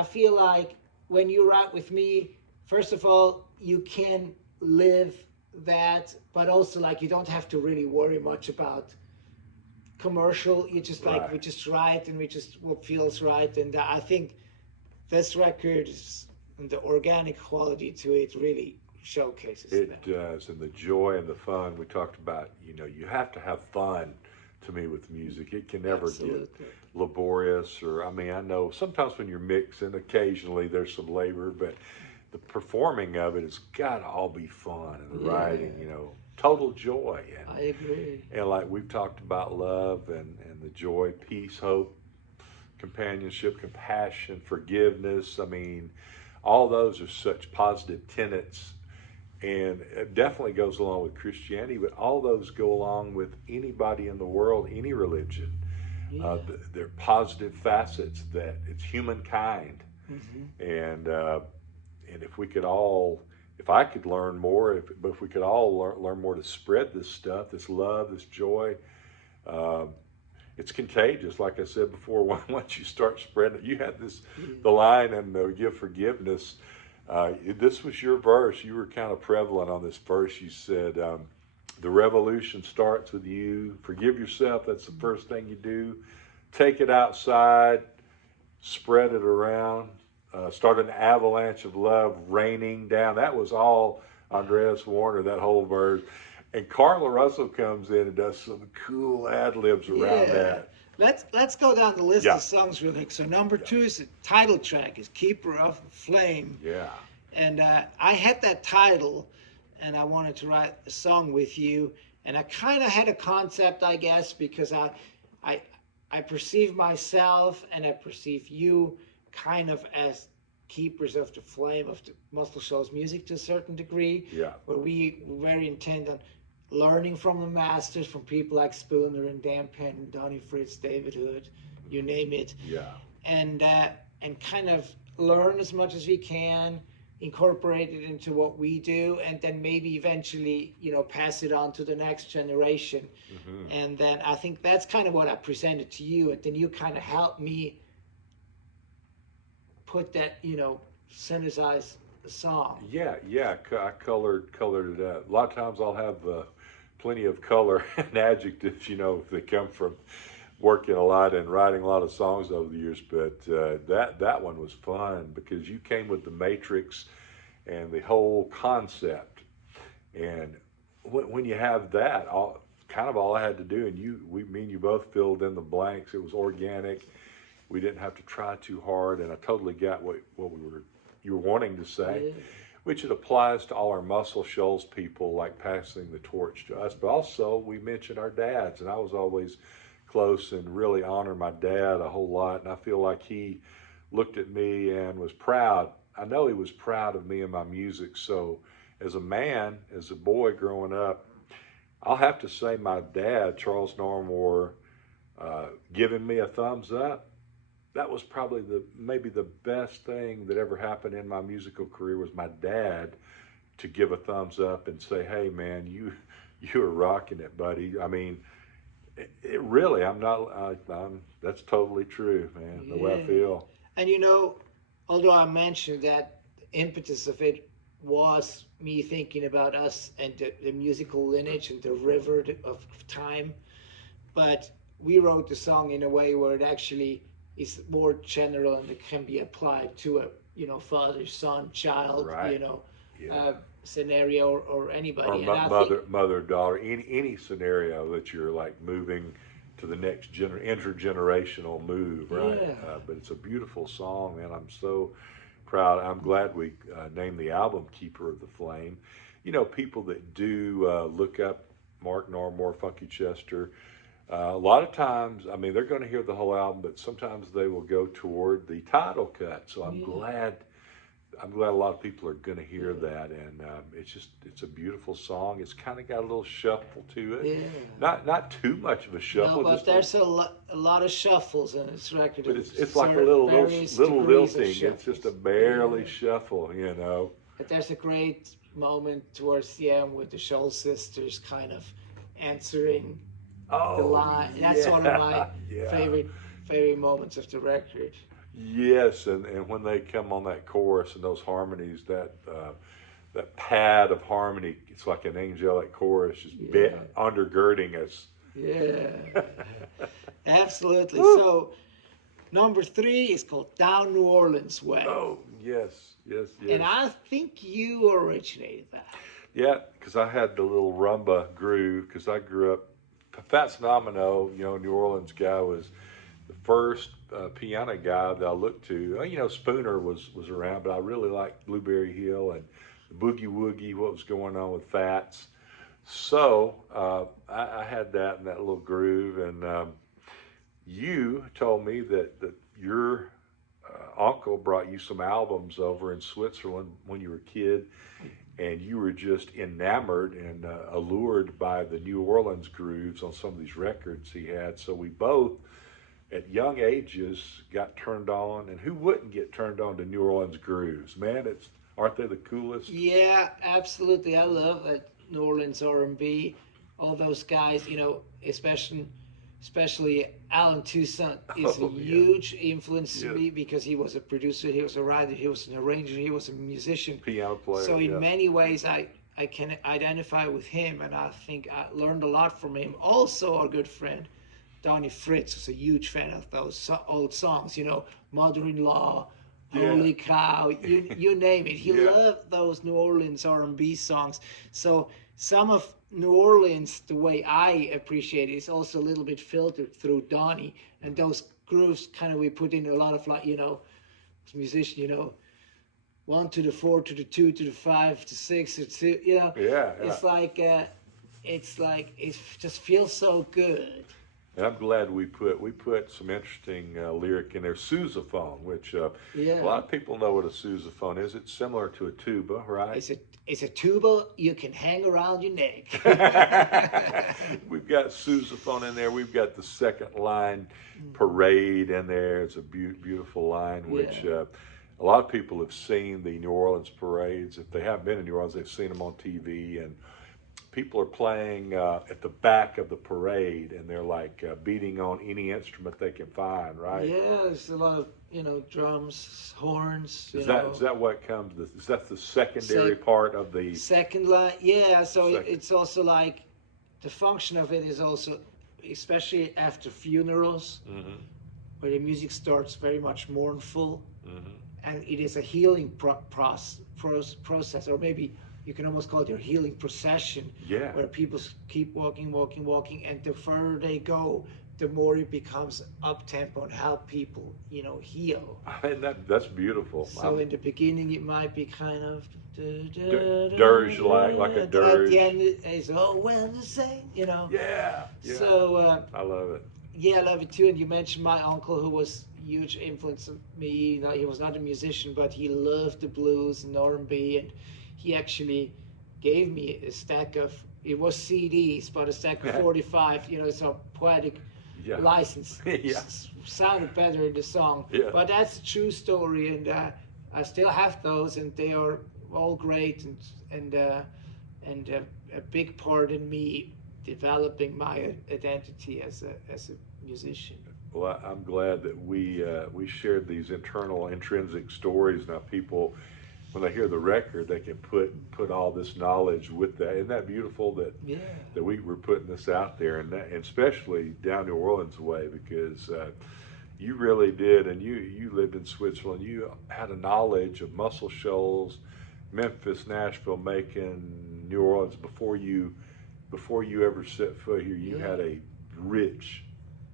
I feel like when you write with me, first of all, you can live that, but also like you don't have to really worry much about commercial. You just like we just write and we just what feels right. And I think this record and the organic quality to it really showcases It that. does, and the joy and the fun we talked about. You have to have fun. To me, with music, it can never get laborious, or I know sometimes when you're mixing, occasionally there's some labor, but the performing of it has got to all be fun, and the writing, total joy. And I agree. And like we've talked about love and the joy, peace, hope, companionship, compassion, forgiveness. All those are such positive tenets, and it definitely goes along with Christianity, but all those go along with anybody in the world, any religion. They're positive facets that it's humankind. And if I could learn more, if we could all learn more to spread this stuff, this love, this joy, it's contagious. Like I said before, once you start spreading it, you had the line and give forgiveness. This was your verse. You were kind of prevalent on this verse. You said, the revolution starts with you. Forgive yourself. That's the first thing you do. Take it outside, spread it around, start an avalanche of love raining down. That was all Andreas Werner, that whole verse. And Carla Russell comes in and does some cool ad-libs around that. Let's go down the list of songs real quick. So number 2 is the title track, is Keeper of the Flame. Yeah. And I had that title, and I wanted to write a song with you. And I kind of had a concept, I guess, because I perceive myself and I perceive you kind of as keepers of the flame of the Muscle Shoals music to a certain degree. Yeah. Where we were very intent on learning from the masters, from people like Spooner and Dan Penn and Donnie Fritz, David Hood, you name it. Yeah. And kind of learn as much as we can, incorporate it into what we do, and then maybe eventually, pass it on to the next generation. And then I think that's kind of what I presented to you, and then you kind of helped me put that, synthesize the song. Yeah. I colored it up. A lot of times I'll have plenty of color and adjectives, that come from working a lot and writing a lot of songs over the years. But that one was fun because you came with the matrix and the whole concept. And when you have that, all I had to do, and me and you both filled in the blanks. It was organic. We didn't have to try too hard, and I totally got what you were wanting to say. Yeah. Which it applies to all our Muscle Shoals people, like passing the torch to us. But also, we mentioned our dads, and I was always close and really honored my dad a whole lot. And I feel like he looked at me and was proud. I know he was proud of me and my music. So as a man, as a boy growing up, I'll have to say my dad, Charles Narmore, giving me a thumbs up, that was probably maybe the best thing that ever happened in my musical career was my dad to give a thumbs up and say, "Hey man, you are rocking it, buddy." It really, that's totally true, man, the way I feel. And although I mentioned that impetus of it was me thinking about us and the musical lineage and the river of time. But we wrote the song in a way where it actually is more general and it can be applied to a, you know, father, son, child, Right. you know, Yeah. scenario or anybody. Or And I mother, think, mother, daughter, any scenario that you're like moving to the next intergenerational move, right? Yeah. But it's a beautiful song, and I'm so proud. I'm glad we named the album "Keeper of the Flame." You know, people that do look up Mark Narmore, Funky Chester. A lot of times, I mean, they're going to hear the whole album, but sometimes they will go toward the title cut. So I'm glad a lot of people are going to hear that, and it's a beautiful song. It's kind of got a little shuffle to it. Yeah. Not too much of a shuffle. no, but just there's a lot of shuffles in this record. but it's Of like a sort of little various little degrees of lilting. It's just a shuffles. barely Yeah. shuffle, you know. But there's a great moment towards the end with the Shoals sisters kind of answering Oh, the line. That's one of my yeah. favorite moments of the record. Yes, and when they come on that chorus and those harmonies, that pad of harmony, it's like an angelic chorus just undergirding us. Yeah, absolutely. So number 3 is called Down New Orleans Way. Oh, yes. And I think you originated that. Yeah, because I had the little rumba groove, because I grew up, Fats Domino, you know, New Orleans guy, was the first piano guy that I looked to. You know, Spooner was around, but I really liked Blueberry Hill and the Boogie Woogie, what was going on with Fats. So I had that in that little groove, and you told me that your uncle brought you some albums over in Switzerland when you were a kid, and you were just enamored and allured by the New Orleans grooves on some of these records he had. So we both, at young ages, got turned on. And who wouldn't get turned on to New Orleans grooves? Man, aren't they the coolest? Yeah, absolutely. I love it. New Orleans R&B. All those guys, you know, especially Alan Toussaint is a huge influence to me because he was a producer, he was a writer, he was an arranger, he was a musician, piano player. So in many ways I can identify with him, and I think I learned a lot from him. Also, our good friend Donnie Fritz was a huge fan of those old songs, you know, Mother-in-Law, Holy Cow, you name it. He loved those New Orleans R&B songs. So some of New Orleans, the way I appreciate it, is also a little bit filtered through Donnie, and those grooves kind of we put in a lot of, like, you know, as a musician, you know, 1 to the 4 to the 2 to the 5 to 6 to 2, you know. It's like it just feels so good. And I'm glad we put some interesting lyric in there. Sousaphone, which a lot of people know what a sousaphone is. It's similar to a tuba, right? It's a tuba you can hang around your neck. We've got sousaphone in there. We've got the second line, parade, in there. It's a beautiful line, which a lot of people have seen the New Orleans parades. If they haven't been in New Orleans, they've seen them on TV, and people are playing at the back of the parade, and they're like beating on any instrument they can find, right? Yeah, there's a lot of, you know, drums, horns. Is that what comes? Is that the secondary part of the second line? Yeah, so it's also like the function of it is also, especially after funerals, where the music starts very much mournful, and it is a healing process, or maybe you can almost call it your healing procession, where people keep walking, and the further they go, the more it becomes up-tempo and help people, you know, heal. And that's beautiful. So in the beginning, it might be kind of dirge, like a dirge. At the end, it's all well the same, you know. Yeah. So I love it. Yeah, I love it too. And you mentioned my uncle, who was a huge influence on me. You know, he was not a musician, but he loved the blues and R&B, and he actually gave me a stack of, it was CDs, but a stack of 45, you know, it's a poetic license. Sounded better in the song. But that's a true story, and I still have those, and they are all great, and a big part in me developing my identity as a musician. Well, I'm glad that we shared these intrinsic stories. Now people when they hear the record, they can put all this knowledge with that. Isn't that beautiful that Yeah. that we're putting this out there, and especially down New Orleans way, because you really did, and you lived in Switzerland. You had a knowledge of Muscle Shoals, Memphis, Nashville, Macon, New Orleans before you ever set foot here. You had a rich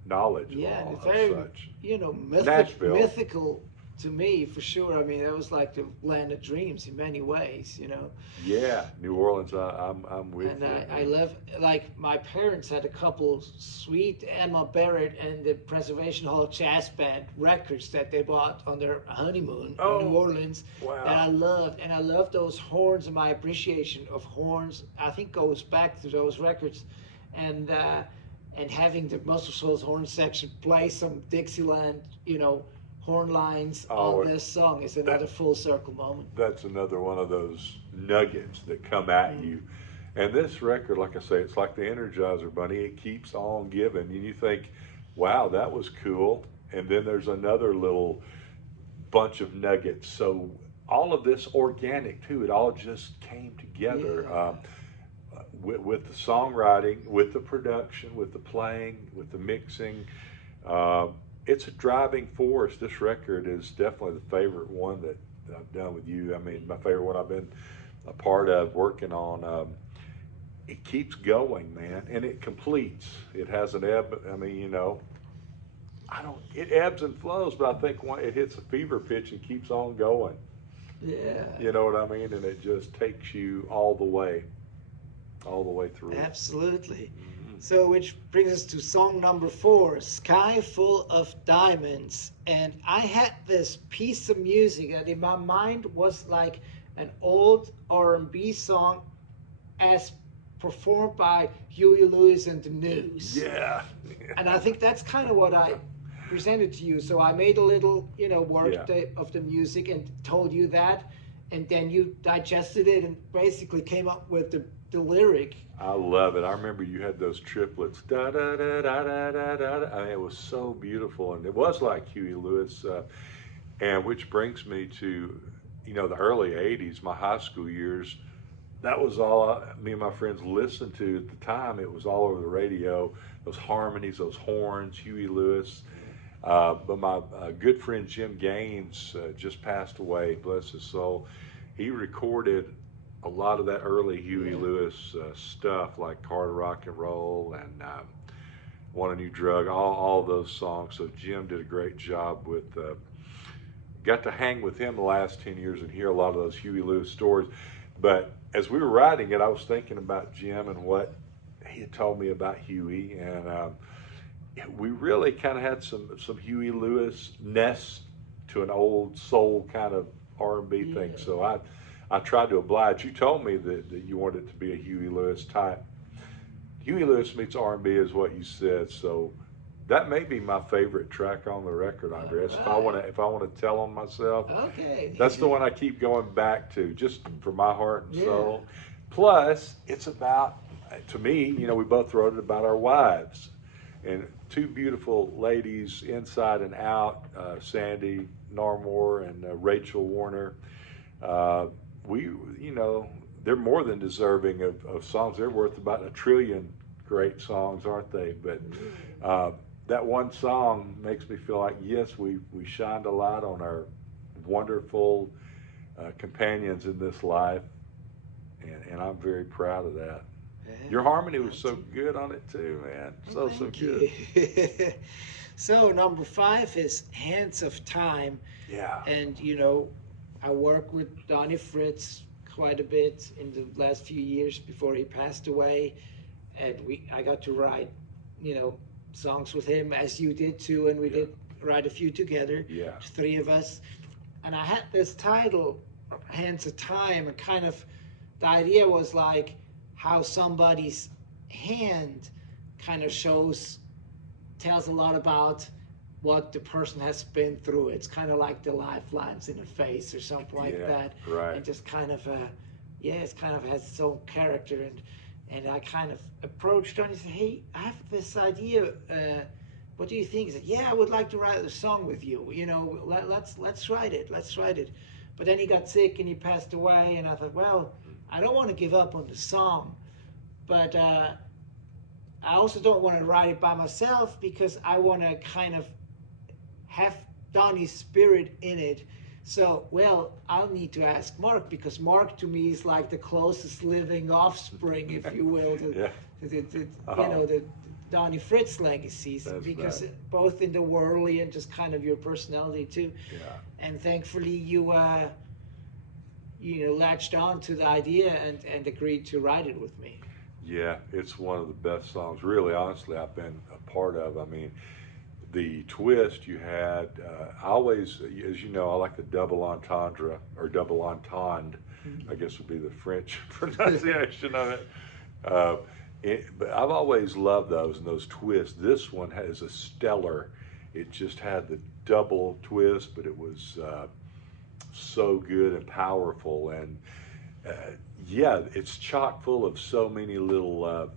knowledge Yeah, of all it's of very, such. mythical. Nashville. To me, for sure. I mean, it was like the land of dreams in many ways, Yeah, New Orleans. I'm with And you. I love, like, my parents had a couple sweet Emma Barrett and the Preservation Hall Jazz Band records that they bought on their honeymoon in New Orleans wow. that I loved. And I love those horns, and my appreciation of horns, I think, goes back to those records. And having the Muscle Shoals horn section play some Dixieland, horn lines on this song is another full circle moment. That's another one of those nuggets that come at you. And this record, like I say, it's like the Energizer Bunny. It keeps on giving. And you think, wow, that was cool. And then there's another little bunch of nuggets. So all of this organic, too. It all just came together. Yeah. With the songwriting, with the production, with the playing, with the mixing. It's a driving force. This record is definitely the favorite one that I've done with you. I mean, my favorite one I've been a part of working on. It keeps going, man, and it completes. It has an ebb. I mean, it ebbs and flows, but I think when it hits a fever pitch and keeps on going. Yeah. You know what I mean? And it just takes you all the way through. Absolutely. So, which brings us to song number 4, Sky Full of Diamonds. And I had this piece of music that in my mind was like an old R&B song as performed by Huey Lewis and the News. Yeah. And I think that's kind of what I presented to you. So I made a little, work of the music and told you that. And then you digested it and basically came up with the lyric. I love it. I remember you had those triplets. Da da da da da da da. I mean, it was so beautiful, and it was like Huey Lewis. And which brings me to, the early '80s, my high school years. That was all me and my friends listened to at the time. It was all over the radio. Those harmonies, those horns, Huey Lewis. But my good friend Jim Gaines just passed away. Bless his soul. He recorded a lot of that early Huey Lewis stuff, like Hard Rock and Roll and Want a New Drug, all those songs. So Jim did a great job with, got to hang with him the last 10 years and hear a lot of those Huey Lewis stories. But as we were writing it, I was thinking about Jim and what he had told me about Huey. And we really kind of had some Huey Lewis-ness to an old soul kind of R&B thing. So I tried to oblige. You told me that you wanted it to be a Huey Lewis type. Huey Lewis meets R&B is what you said. So that may be my favorite track on the record, Andreas. Right. If I want to tell on myself, okay, that's the one I keep going back to, just for my heart and soul. Plus, it's about, to me, we both wrote it about our wives, and two beautiful ladies, inside and out, Sandy Narmore and Rachel Werner. They're more than deserving of songs. They're worth about 1 trillion great songs, aren't they? But that one song makes me feel like, yes, we shined a light on our wonderful companions in this life, and I'm very proud of that. Yeah, your harmony was so good on it too, man. So good. So number 5 is Hands of Time. Yeah. And I worked with Donnie Fritz quite a bit in the last few years before he passed away, and I got to write, songs with him, as you did too, and we did write a few together, 3 of us. And I had this title, Hands of Time, and kind of the idea was like how somebody's hand kind of tells a lot about what the person has been through. It's kind of like the lifelines in the face or something like that. Right. And just kind of, it kind of has its own character. And I kind of approached Donnie and said, hey, I have this idea. What do you think? He said, yeah, I would like to write a song with you. Let's write it. But then he got sick and he passed away, and I thought, well, I don't want to give up on the song, but I also don't want to write it by myself because I want to kind of have Donnie's spirit in it. So, well, I'll need to ask Mark, because Mark to me is like the closest living offspring, if you will, to the Donnie Fritz legacies. That's because right. both in the worldly and just kind of your personality too. Yeah. And thankfully you latched on to the idea and agreed to write it with me. Yeah, it's one of the best songs, really, honestly, I've been a part of. I mean, the twist you had, I always, as you know, I like the double entendre, or double entendre, I guess would be the French pronunciation of it. But I've always loved those and those twists. This one has a stellar, it just had the double twist, but it was so good and powerful. And yeah, it's chock full of so many little,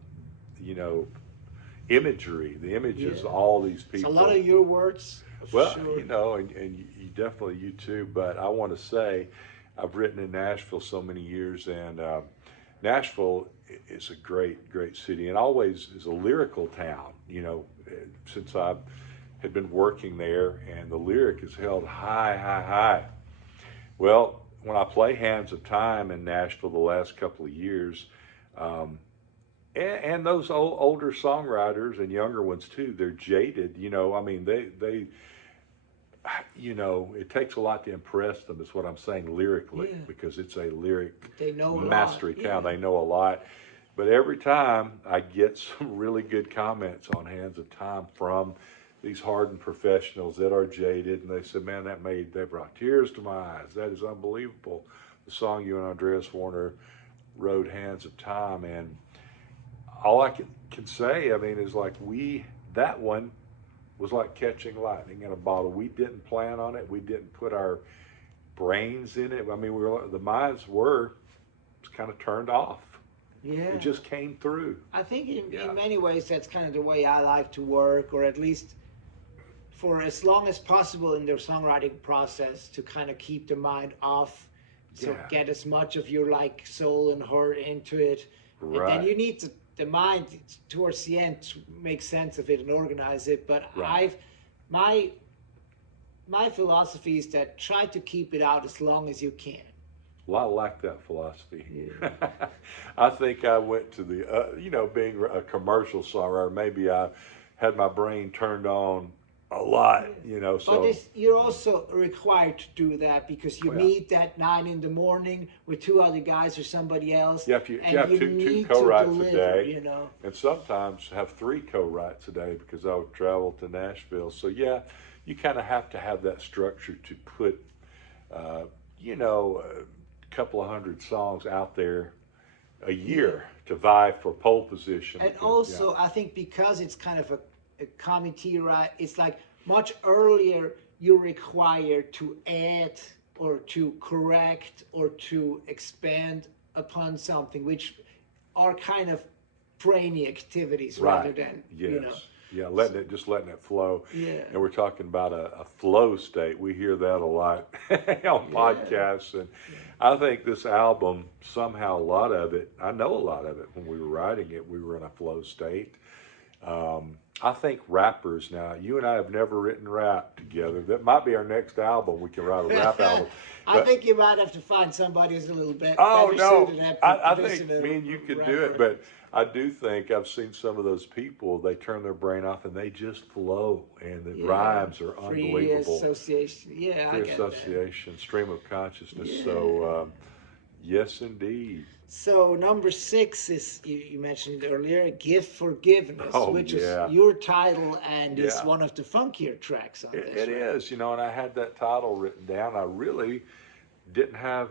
imagery, the images, all these people. It's a lot of your words. Well, sure. and you definitely, you too, but I want to say, I've written in Nashville so many years, and Nashville is a great, great city, and always is a lyrical town, since I had been working there, and the lyric is held high, high, high. Well, when I play Hands of Time in Nashville the last couple of years, and those older songwriters and younger ones too, they're jaded, I mean, they it takes a lot to impress them, is what I'm saying, lyrically, because it's a lyric mastery town. They know a lot. But every time I get some really good comments on Hands of Time from these hardened professionals that are jaded, and they said, man, that brought tears to my eyes. That is unbelievable. The song you and Andreas Werner wrote, Hands of Time, and all I can say, I mean, is like that one was like catching lightning in a bottle. We didn't plan on it. We didn't put our brains in it. I mean, the minds were kind of turned off. Yeah. It just came through. I think in many ways that's kind of the way I like to work, or at least for as long as possible in the songwriting process, to kind of keep the mind off, so get as much of your soul and heart into it. Right. And then you need the mind towards the end to make sense of it and organize it. But my philosophy is that try to keep it out as long as you can. Well, I like that philosophy. Yeah. I think I went to the, being a commercial songwriter, maybe I had my brain turned on a lot, so. But you're also required to do that, because you meet that 9 a.m. with 2 other guys or somebody else. Yeah, you have two co-writes a day, and sometimes have 3 co-writes a day, because I would travel to Nashville. So yeah, you kind of have to have that structure to put, a couple of 100 songs out there a year to vie for pole position. And also, I think because it's kind of a committee, right? It's like much earlier you're required to add or to correct or to expand upon something, which are kind of brainy activities rather than, Yeah, letting it flow. Yeah. And we're talking about a flow state. We hear that a lot on podcasts. And I think this album, somehow a lot of it, I know a lot of it, when we were writing it, we were in a flow state. I think rappers now, you and I have never written rap together. That might be our next album. We can write a rap album. I think you might have to find somebody who's a little bit better suited. I think me and you could do it, but I do think I've seen some of those people, they turn their brain off and they just flow, and the rhymes are unbelievable. Free association, Free association, stream of consciousness. Yeah. So, yes, indeed. So number 6 is, you mentioned it earlier, Give Forgiveness, which is your title and is one of the funkier tracks on this. It is, and I had that title written down. I really didn't have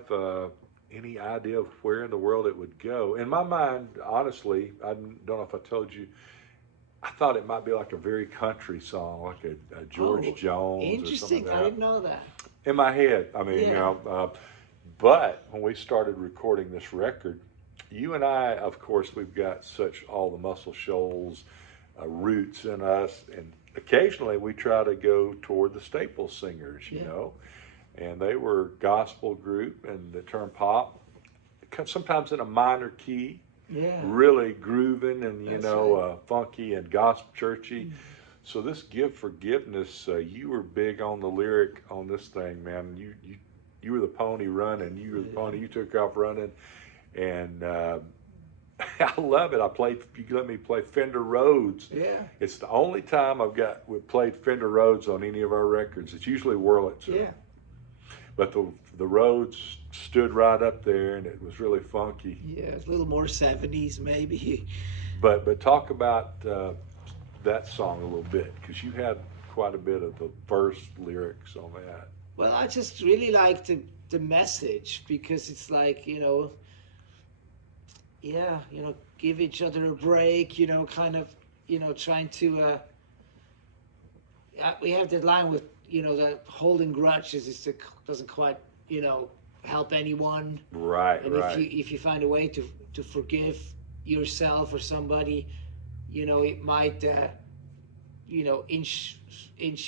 any idea of where in the world it would go. In my mind, honestly, I don't know if I told you, I thought it might be like a very country song, like a George Jones. Interesting. Or something like that. I didn't know that. In my head, I mean, but when we started recording this record, you and I, of course, we've got all the Muscle Shoals roots in us, and occasionally we try to go toward the staple singers, you know. and they were gospel group, and they turned pop, sometimes in a minor key, really grooving and funky and gospel churchy. So this Give Forgiveness, you were big on the lyric on this thing, man. You were the pony running. You were the pony. You took off running, and I love it. You let me play Fender Rhodes. Yeah. It's the only time we've played Fender Rhodes on any of our records. It's usually Wurlitzer. Yeah. But the Rhodes stood right up there, and it was really funky. Yeah, it's a little more 70s maybe. But talk about that song a little bit, because you had quite a bit of the verse lyrics on that. Well, I just really like the message, because it's like, give each other a break, kind of, trying to, we have that line with, that holding grudges doesn't quite, help anyone. Right, and right. if you find a way to forgive yourself or somebody, it might, inch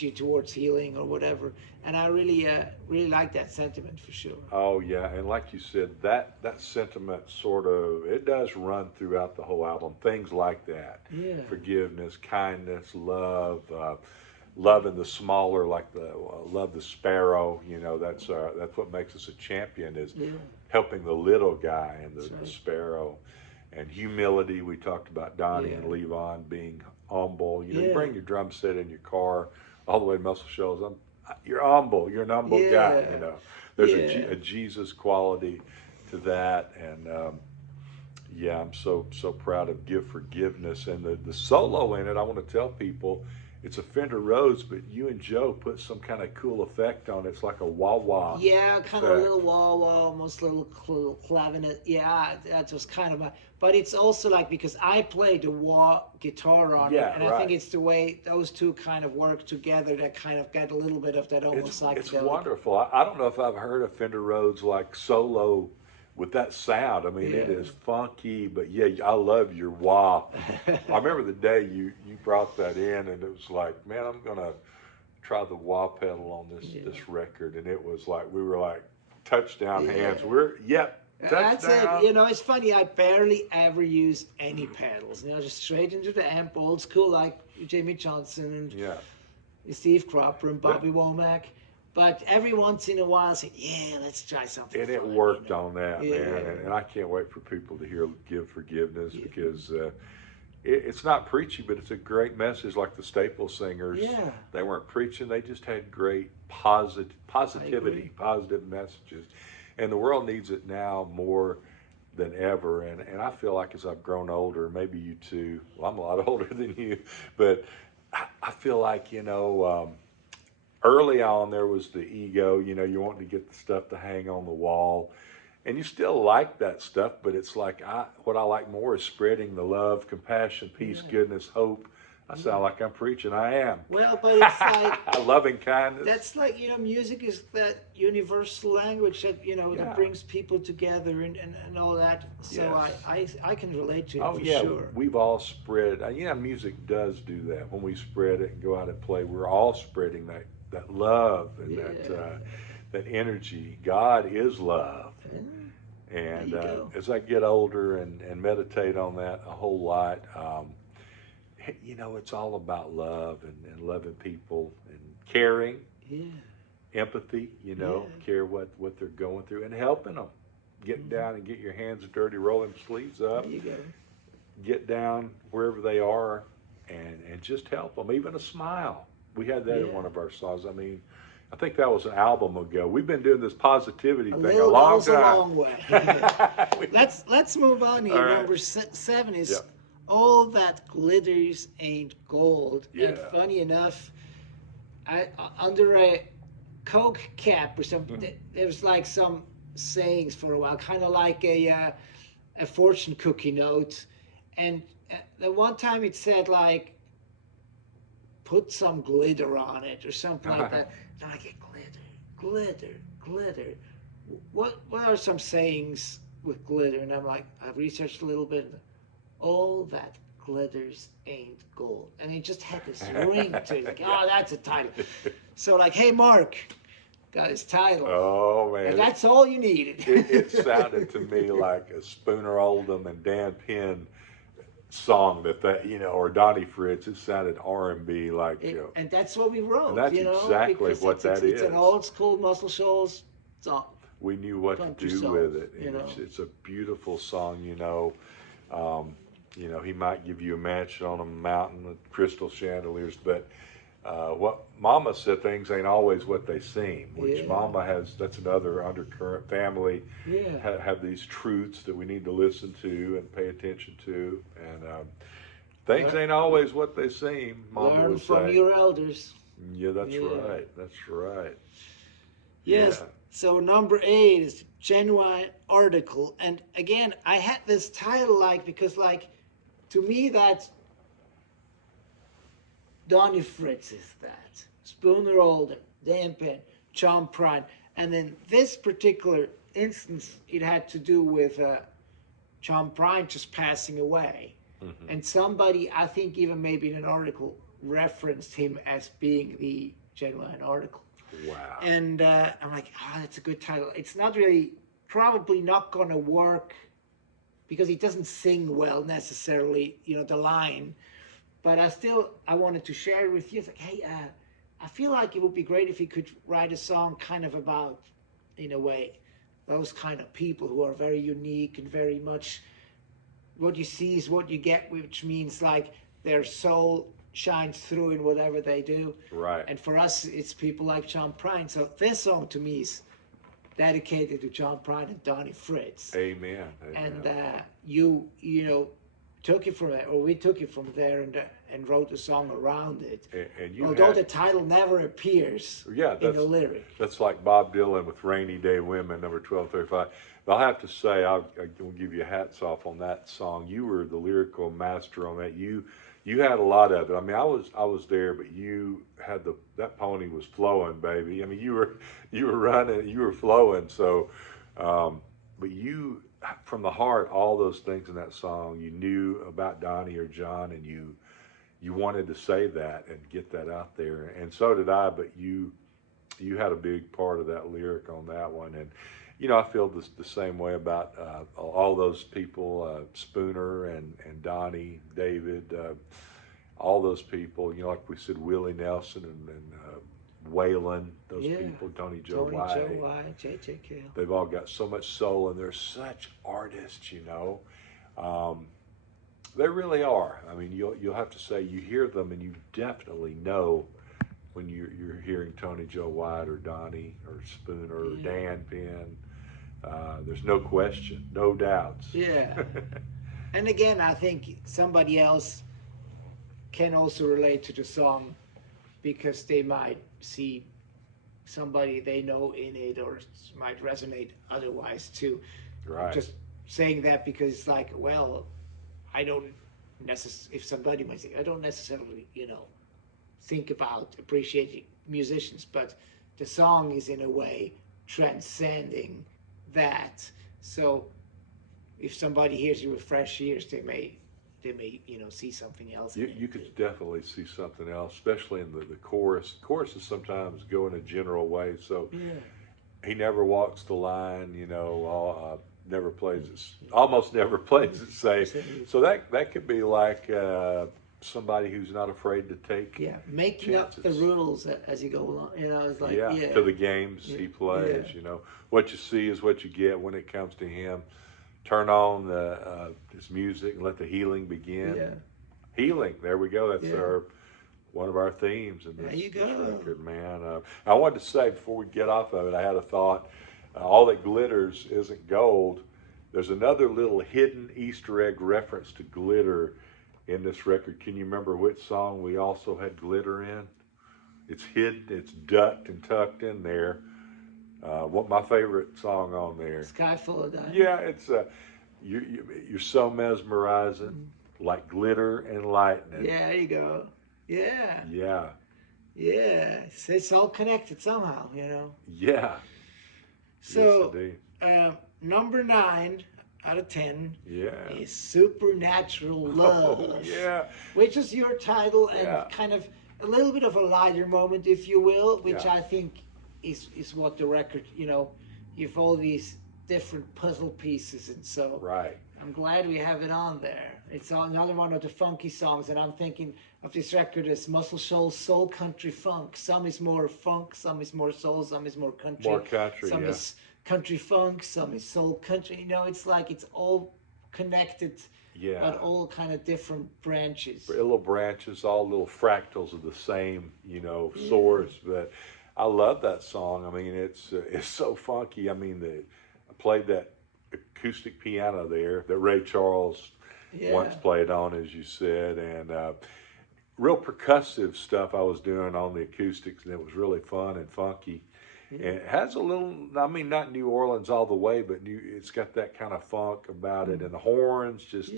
you towards healing or whatever. And I really like that sentiment for sure. Oh yeah, and like you said, that sentiment it does run throughout the whole album. Things like that, forgiveness, kindness, love, loving the smaller, like love the sparrow. That's what makes us a champion, is helping the little guy and the sparrow. And humility, we talked about Donnie and Levon being humble. You bring your drum set in your car all the way to Muscle Shoals. You're humble. You're an humble guy. There's a Jesus quality to that, and I'm so proud of Give Forgiveness, and the solo in it. I want to tell people it's a Fender Rhodes, but you and Joe put some kind of cool effect on it. It's like a wah-wah. Yeah, kind of a little wah-wah, almost a little clavinet. Yeah, that was kind of but it's also like, because I played the wah guitar on it, and I think it's the way those two kind of work together that kind of get a little bit of that almost psychedelic. It's wonderful. I don't know if I've heard a Fender Rhodes like solo with that sound. I mean, it is funky, but I love your wah. I remember the day you brought that in, and it was like, man, I'm gonna try the wah pedal on this record, and it was like, we were like touchdown hands. That's it. It's funny. I barely ever use any pedals. Just straight into the amp, old school, like Jimmy Johnson and Steve Cropper and Bobby Womack. But every once in a while, I say, let's try something. And it worked on that, man. And I can't wait for people to hear Give Forgiveness, because it's not preachy, but it's a great message. Like the Staples singers, they weren't preaching. They just had great positivity, positive messages. And the world needs it now more than ever. And I feel like as I've grown older, maybe you too, well, I'm a lot older than you, but I feel like, early on there was the ego, you want to get the stuff to hang on the wall. And you still like that stuff, but it's like, what I like more is spreading the love, compassion, peace, goodness, hope. I sound like I'm preaching. I am. Well, but it's like loving kindness. That's like, music is that universal language that that brings people together and all that. So I can relate to it sure. We've all spread. Music does do that. When we spread it and go out and play, we're all spreading that love and that energy. God is love. And as I get older and meditate on that a whole lot, it's all about love and loving people and caring, empathy, care what they're going through, and helping them. Get down and get your hands dirty, roll them sleeves up, there you go. Get down wherever they are and just help them, even a smile. We had that in one of our songs. I mean, I think that was an album ago. We've been doing this positivity thing a long time. A long way. Let's move on here. Right. Number 7 is All That Glitters Ain't Gold. Yeah. And funny enough, under a Coke cap or something, there was like some sayings for a while, kind of like a fortune cookie note. And the one time it said like, put some glitter on it or something like that. And I get glitter. What are some sayings with glitter? And I'm like, I researched a little bit. All that glitters ain't gold. And it just had this ring to it. Like, oh, that's a title. So like, hey, Mark, got his title. Oh man, And that's all you needed. it sounded to me like a Spooner Oldham and Dan Penn song or Donnie Fritz. It sounded R&B like. And that's what we wrote. And that's exactly what that is. It's an old school Muscle Shoals song. We knew what to do with it. It's a beautiful song. He might give you a mansion on a mountain with crystal chandeliers, but what Mama said, things ain't always what they seem. Which Mama has. That's another undercurrent. Family have these truths that we need to listen to and pay attention to, and things ain't always what they seem. Mama Learn would from say. your elders. Yeah, that's right. That's right. Yes. Yeah. So number 8 is Genuine Article, and again, I had this title because to me that's Donnie Fritz is that, Spooner Oldham, Dan Penn, John Prine, and in this particular instance, it had to do with John Prine just passing away, and somebody, I think even maybe in an article, referenced him as being the Genuine Article. Wow. And I'm like, that's a good title. It's not really, probably not going to work because he doesn't sing well necessarily, the line. But I wanted to share it with you. It's like, hey, I feel like it would be great if he could write a song kind of about, in a way, those kind of people who are very unique and very much what you see is what you get, which means like their soul shines through in whatever they do. Right. And for us, it's people like John Prine. So this song to me is dedicated to John Prine and Donnie Fritz. Amen. And you took it from there, or we took it from there and wrote a song around it. And although the title never appears in the lyric. That's like Bob Dylan with Rainy Day Women, number 1235. But I'll have to say, I'll give you hats off on that song. You were the lyrical master on that. You had a lot of it. I mean, I was there, but you had that pony was flowing, baby. I mean, you were running, you were flowing. So, but you, from the heart, all those things in that song, you knew about Donnie or John, and you wanted to say that and get that out there. And so did I. But you had a big part of that lyric on that one. And I feel the same way about all those people, Spooner and Donnie, David, all those people, like we said, Willie Nelson and Waylon, those people, Tony Joe White, J.J. Cale. They've all got so much soul, and they're such artists, They really are. I mean, you'll have to say you hear them, and you definitely know when you're hearing Tony Joe White or Donnie or Spooner or Dan Penn. There's no question, no doubts. Yeah. And again, I think somebody else can also relate to the song because they might see somebody they know in it, or it might resonate otherwise too. Right. Just saying that because it's like, well, I don't necessarily, if somebody might say, I don't necessarily, think about appreciating musicians, but the song is in a way transcending that. So if somebody hears you with fresh ears, they may see something else. You could definitely see something else, especially in the chorus. Choruses sometimes go in a general way. So he never walks the line, never plays it, almost never plays it safe. So that could be like somebody who's not afraid to take making chances. Up the rules as you go along. It's like to the games he plays. What you see is what you get when it comes to him. Turn on his music and let the healing begin. Healing, there we go. That's one of our themes in this record, man. I wanted to say before we get off of it, I had a thought. All that glitters isn't gold. There's another little hidden Easter egg reference to glitter in this record. Can you remember which song we also had glitter in? It's hidden, it's ducked and tucked in there. What my favorite song on there? Sky Full of Diamonds. Yeah, it's you're so mesmerizing, like glitter and lightning. Yeah, there you go. Yeah. Yeah. Yeah. It's all connected somehow, Yeah. So, yes, number 9 out of 10 yeah. is Supernatural Love. Oh, yeah. Which is your title and kind of a little bit of a lighter moment, if you will, which I think is what the record, you've all these different puzzle pieces, and so Right. I'm glad we have it on there. It's another one of the funky songs, and I'm thinking of this record as Muscle Shoals Soul Country Funk. Some is more funk, some is more soul, some is more country. More country, some yeah. is country funk, some is soul country. It's like it's all connected, Yeah. but all kind of different branches. Little branches, all little fractals of the same, source. But I love that song. I mean, it's so funky. I mean, I played that acoustic piano there that Ray Charles once played on, as you said, and real percussive stuff I was doing on the acoustics, and it was really fun and funky. And it has a little, I mean, not New Orleans all the way, but it's got that kind of funk about it, and the horns just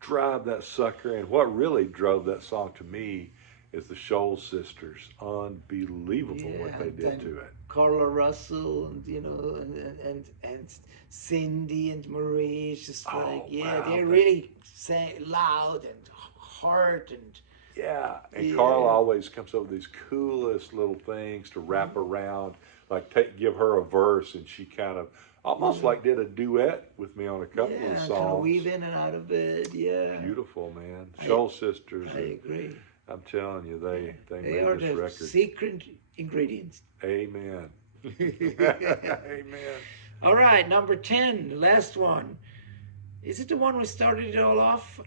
drive that sucker. And what really drove that song to me is the Shoals sisters. Unbelievable what they did to it. Carla Russell, and Cindy and Marie. It's just Wow, they're really loud and hard and. Yeah, and Carla always comes up with these coolest little things to wrap around, like give her a verse, and she kind of almost like did a duet with me on a couple of songs. Kind of weave in and out of it. Yeah, beautiful, man. Shoals sisters. I agree. I'm telling you, they made are this the record. Secret ingredients. Amen. Amen. All right, number 10, the last one. Is it the one we started it all off?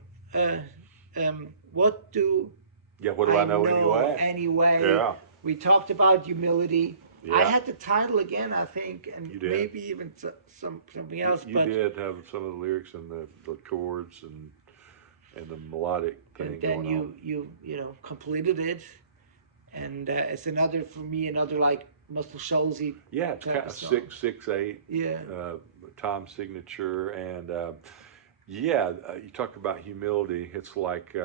What do I know anyway? Yeah. We talked about humility. Yeah. I had the title again, I think, and You did. maybe even something else. You but did have some of the lyrics and the chords and the melodic thing and then going on. you completed it, and it's another like Muscle Shoalsy. Yeah, it's kind of 6/6/8. Yeah. Time signature, and you talk about humility. It's like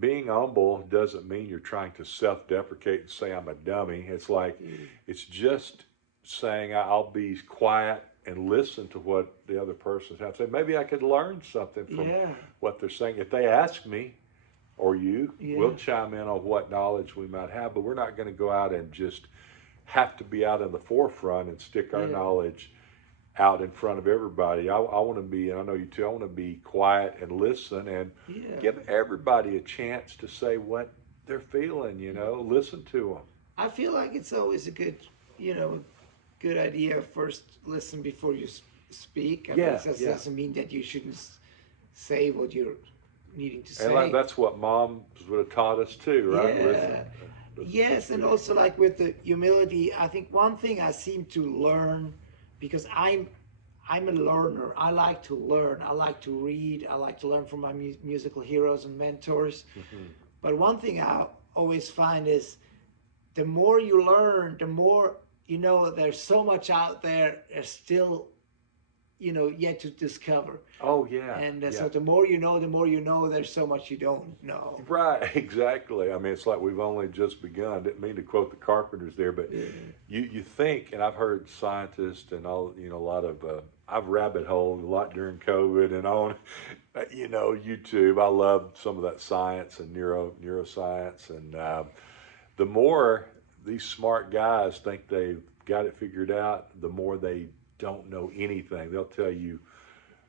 being humble doesn't mean you're trying to self-deprecate and say I'm a dummy. It's like it's just saying I'll be quiet and listen to what the other person has to say. Maybe I could learn something from what they're saying. If they ask me or we'll chime in on what knowledge we might have, but we're not going to go out and just have to be out in the forefront and stick our knowledge out in front of everybody. I want to be, and I know you too, I want to be quiet and listen and give everybody a chance to say what they're feeling, listen to them. I feel like it's always a good idea first listen before you speak. I guess that doesn't mean that you shouldn't say what you're needing to say. And that's what moms would have taught us too, right? Yeah. Yes, and also like with the humility, I think one thing I seem to learn, because I'm a learner. I like to learn. I like to read. I like to learn from my musical heroes and mentors. Mm-hmm. But one thing I always find is the more you learn, the more there's so much out there. There's still yet to discover. Oh yeah. And so the more you know, there's so much you don't know. Right, exactly. I mean, it's like we've only just begun. I didn't mean to quote the Carpenters there, but you think, and I've heard scientists and all, a lot of, I've rabbit holed a lot during COVID and on, YouTube. I love some of that science and neuroscience. And the more these smart guys think they've got it figured out, the more they don't know anything. They'll tell you,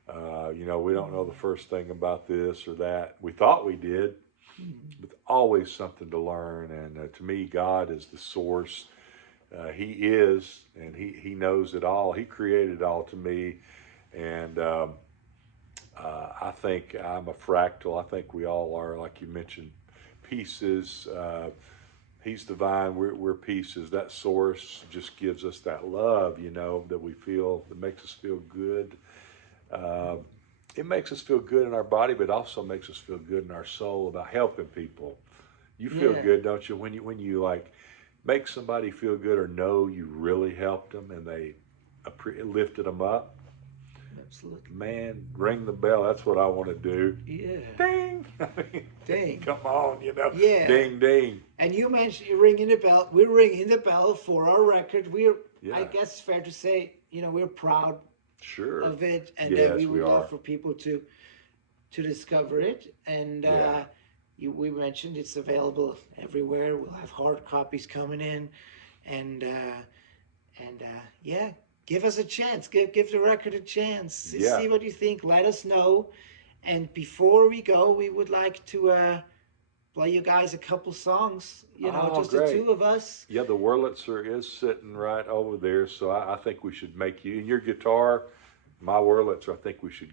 we don't know the first thing about this or that. We thought we did, but always something to learn. And to me, God is the source. He is, and he knows it all. He created it all to me. And I think I'm a fractal. I think we all are, like you mentioned, pieces. He's divine, we're pieces. That source just gives us that love, that we feel, that makes us feel good. It makes us feel good in our body, but also makes us feel good in our soul about helping people. You feel good, don't you, when you like make somebody feel good or know you really helped them and they lifted them up? Absolutely. Man, ring the bell. That's what I want to do. Yeah. Ding. Ding. Come on, Yeah. Ding, ding. And you mentioned you're ringing the bell. We're ringing the bell for our record. I guess it's fair to say, we're proud of it, and we would love for people to discover it. And we mentioned it's available everywhere. We'll have hard copies coming in, and yeah, give us a chance. Give the record a chance. Yeah. See what you think. Let us know. And before we go, we would like to play you guys a couple songs. Just great. the two of us. Yeah, the Wurlitzer is sitting right over there, so I think we should make you, your guitar, my Wurlitzer, I think we should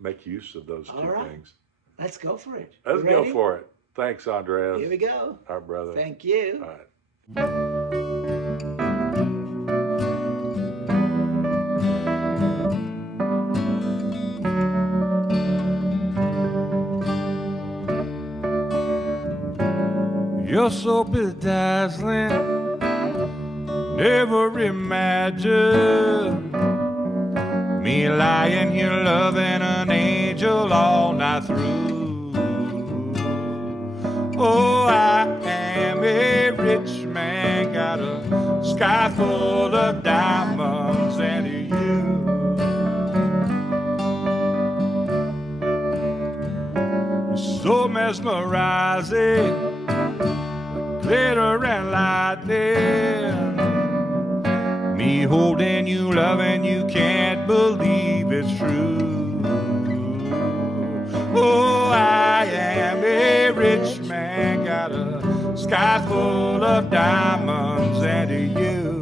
make use of those All two right. things. Let's go for it. Let's You go ready? for it. Thanks, Andreas. Here we go. All right, brother. Thank you. All right. You're so bedazzling, never imagined me lying here loving an angel all night through. Oh, I am a rich man, got a sky full of diamonds and you. So mesmerizing, glitter and lightning, me holding you, loving you, can't believe it's true. Oh, I am a rich man, got a sky full of diamonds and you.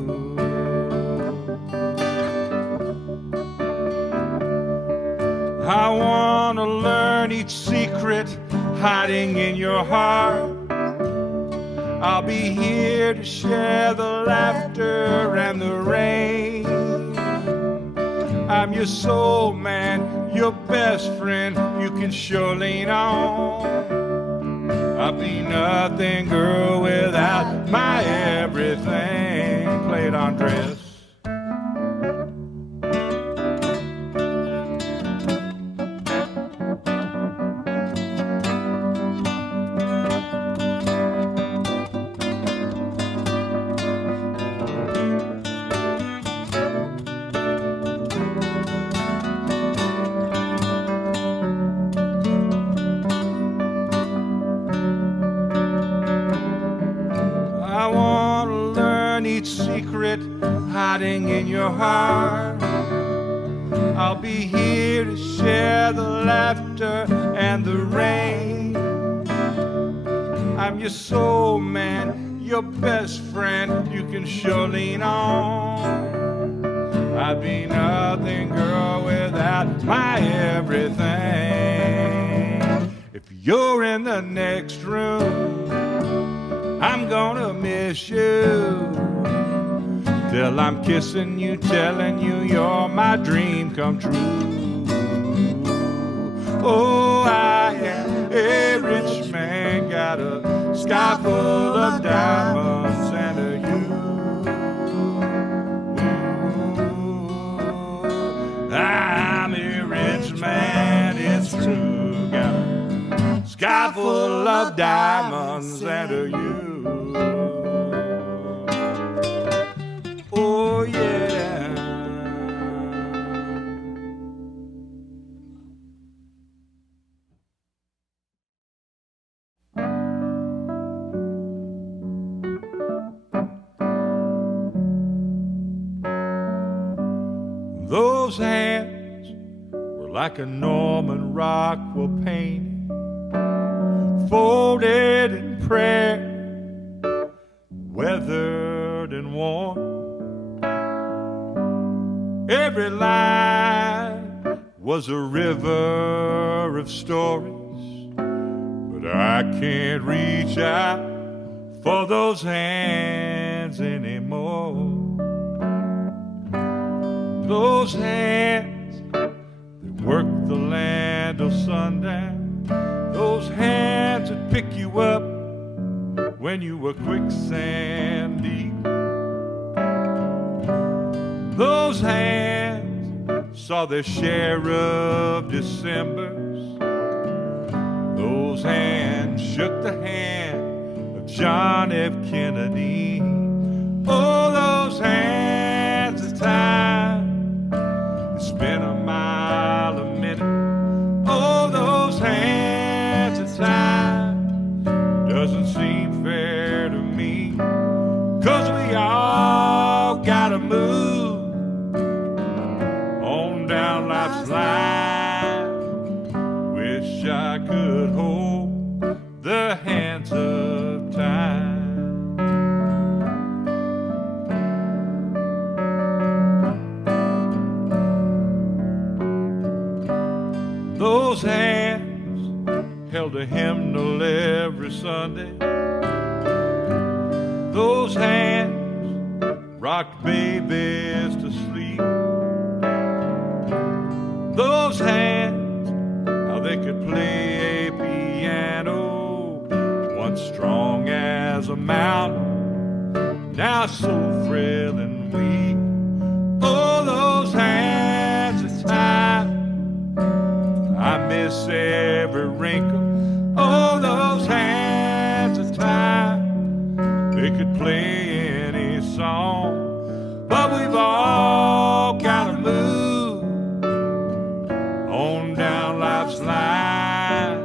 I wanna learn each secret hiding in your heart. I'll be here to share the laughter and the rain. I'm your soul man, your best friend, you can sure lean on. I'll be nothing, girl, without my everything. Play it, Andreas. Secret hiding in your heart. I'll be here to share the laughter and the rain. I'm your soul man, your best friend, you can sure lean on. I'd be nothing, girl, without my everything. If you're in the next room, I'm gonna miss you till I'm kissing you, telling you you're my dream come true. Oh, I am a rich man, got a sky full of diamonds and a you. I'm a rich man, it's true, got a sky full of diamonds and a you. Oh, yeah. Those hands were like a Norman Rockwell painting, folded in prayer, weathered and worn. Every line was a river of stories, but I can't reach out for those hands anymore. Those hands that work the land till sundown, those hands that pick you up when you were quicksand deep. Those hands saw their share of Decembers. Those hands shook the hand of John F. Kennedy. Oh, those hands of time that spin a mile a minute. Oh, those hands of time doesn't seem fair to me, 'cause we are I could hold the hands of time. Those hands held a hymnal every Sunday. Those hands rocked babies to sleep. Those hands, how they could play a piano, once strong as a mountain, now so frail and weak. Oh, those hands of time, I miss every wrinkle. Oh, those hands of time, they could play any song, but we've all got to move on down life's line.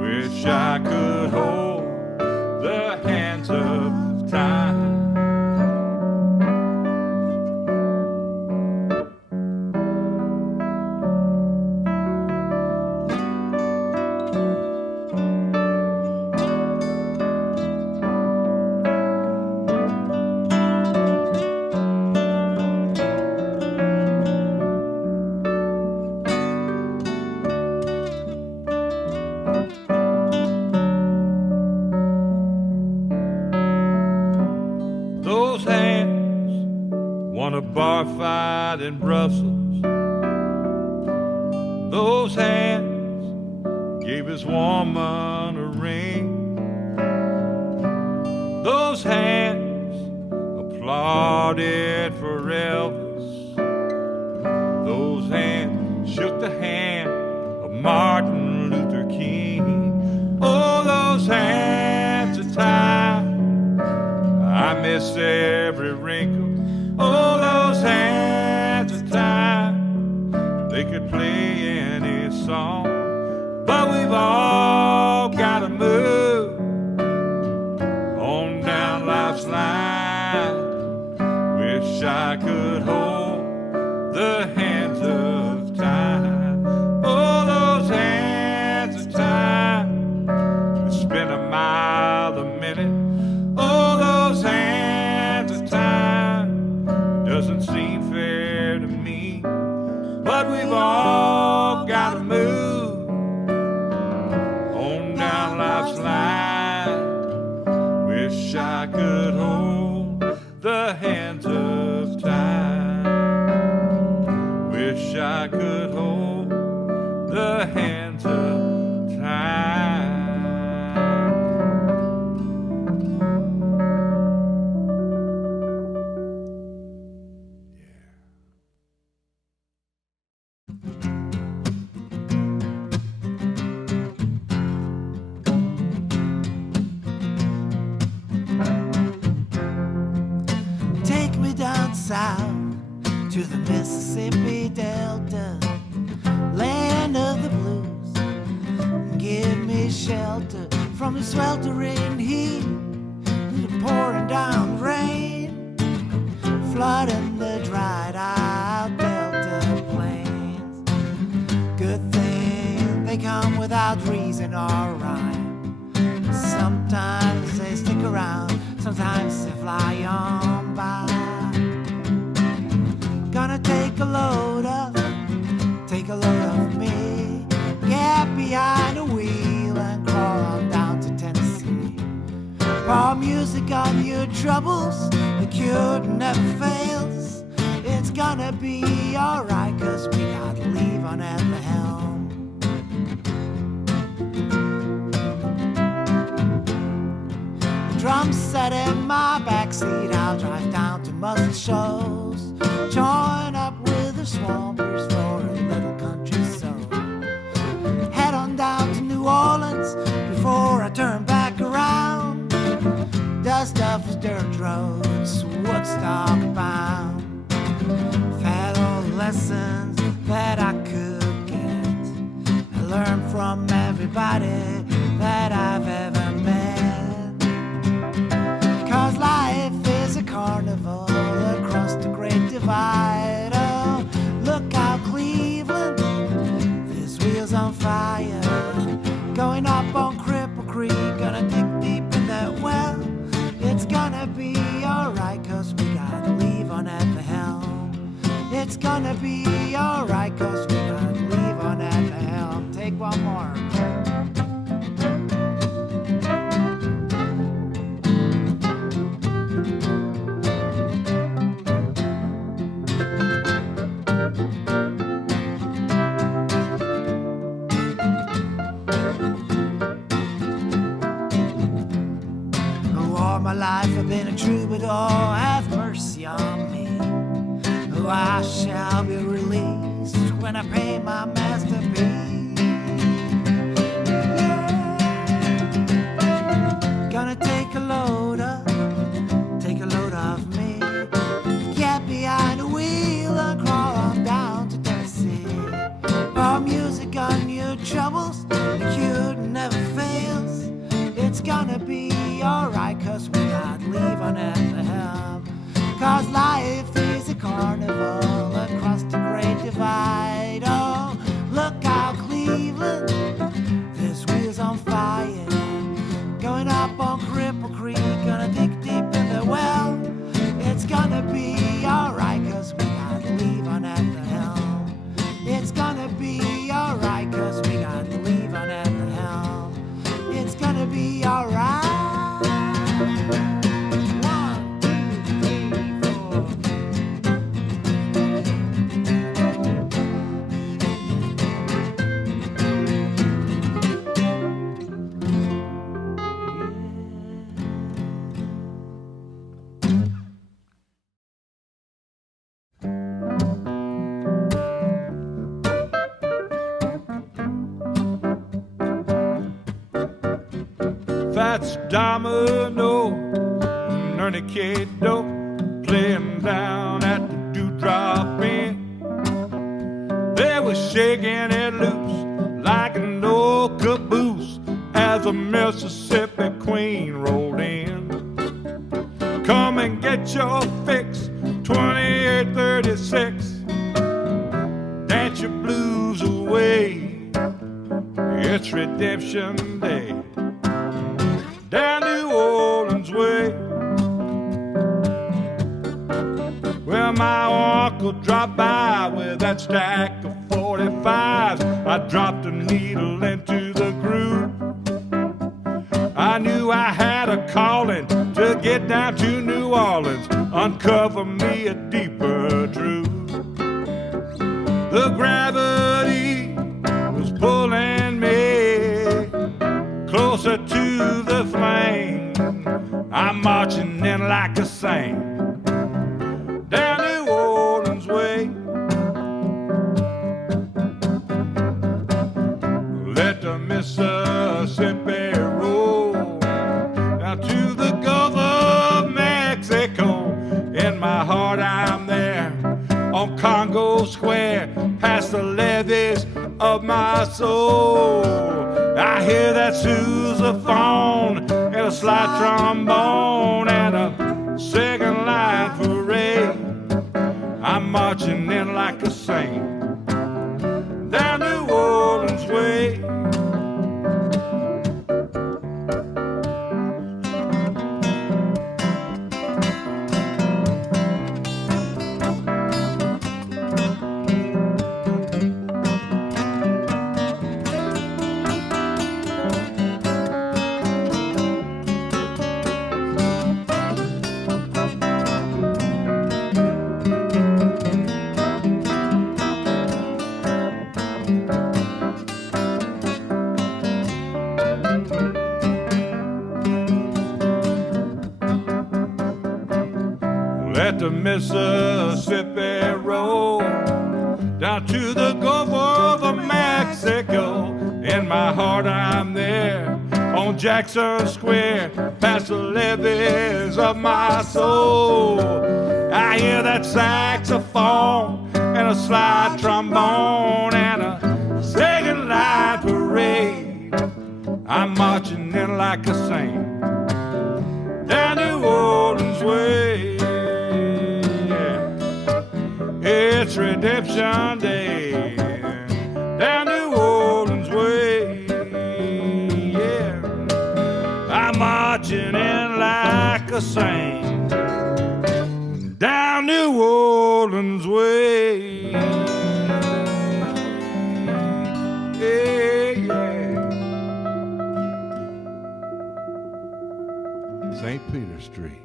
Wish I could hold the hands of time. Those hands won a bar fight in Brussels. Those hands gave his woman a ring. Those hands applauded for Elvis. Those hands shook the hand of Martin Luther King. Oh, those hands of time, I miss every wrinkle. Oh, those hands of time, they could play any song, but we've all got to move on down life's line. Wish I could hold the hands of time. Oh, those hands of time, they spin a mile a minute. Oh, those hands of time, it doesn't seem fair to me, but we've all got to move on down life's line. Wish I could hold the hands of time. Wish I could hold the hands of time. Take me down south to the Mississippi Delta, land of the blues. Give me shelter from the sweltering heat, the pouring down rain, flooding the dried out Delta plains. Good thing they come without reason or rhyme. Sometimes they stick around, sometimes they fly on by. Gonna take a load of me, get behind the wheel and crawl on down to Tennessee. Pour music on your troubles, the cure never fails. It's gonna be alright, 'cause we got Levon at the helm. Drum set in my backseat, I'll drive down to Muscle Shoals, join up with the swampers for a little country soul. Head on down to New Orleans before I turn back around. Dust off the dirt roads, Woodstock bound. Had all the lessons that I could get. I learned from everybody that I've ever met. 'Cause life is a carnival across the Great Divide. Oh, look out, Cleveland, this wheel's on fire. gonna be alright, 'cause we got Levon at the helm. Take one more. All my life I've been a troubadour, have mercy on me. Oh, I shall be released when I pay my masterpiece. Yeah. Gonna take a load of me. Get behind the wheel and crawl on down to Tennessee. Pour music on your troubles, the cure never fails. It's gonna be alright, 'cause we got Levon at the helm. 'Cause life is a carnival across the great divide. Oh, look out, Cleveland, this wheel's on fire. Going up on Cripple Creek, gonna dig deep in the well. It's gonna be alright, 'cause we got Levon at the helm. It's gonna be alright, 'cause we got Levon at the helm. It's gonna be alright. That's Domino, Ernie Cato, playing down at the Dewdrop Inn. They were shaking it loose like an old caboose as a Mississippi queen rolled in. Come and get your fix, 2836. Dance your blues away, it's Redemption Day. Down New Orleans way. Well, my uncle dropped by with that stack of 45s. I dropped a needle into the groove. I knew I had a calling to get down to New Orleans, uncover me a deeper truth. The gravity was pulling me closer to the flame. I'm marching in like a saint down New Orleans way. Let the Mississippi roll down to the Gulf of Mexico. In my heart I'm there on Congo Square, past the levees of my soul. I hear that sousaphone and a slide trombone and a second line parade. I'm marching in like a saint down New Orleans way. Let the Mississippi roll down to the Gulf of Mexico. In my heart I'm there on Jackson Square, past the levees of my soul. I hear that saxophone and a slide trombone and a second line parade. I'm marching in like a saint down New Orleans way. It's Redemption Day down New Orleans way. Yeah, I'm marching in like a saint down New Orleans way. St. Peter Street.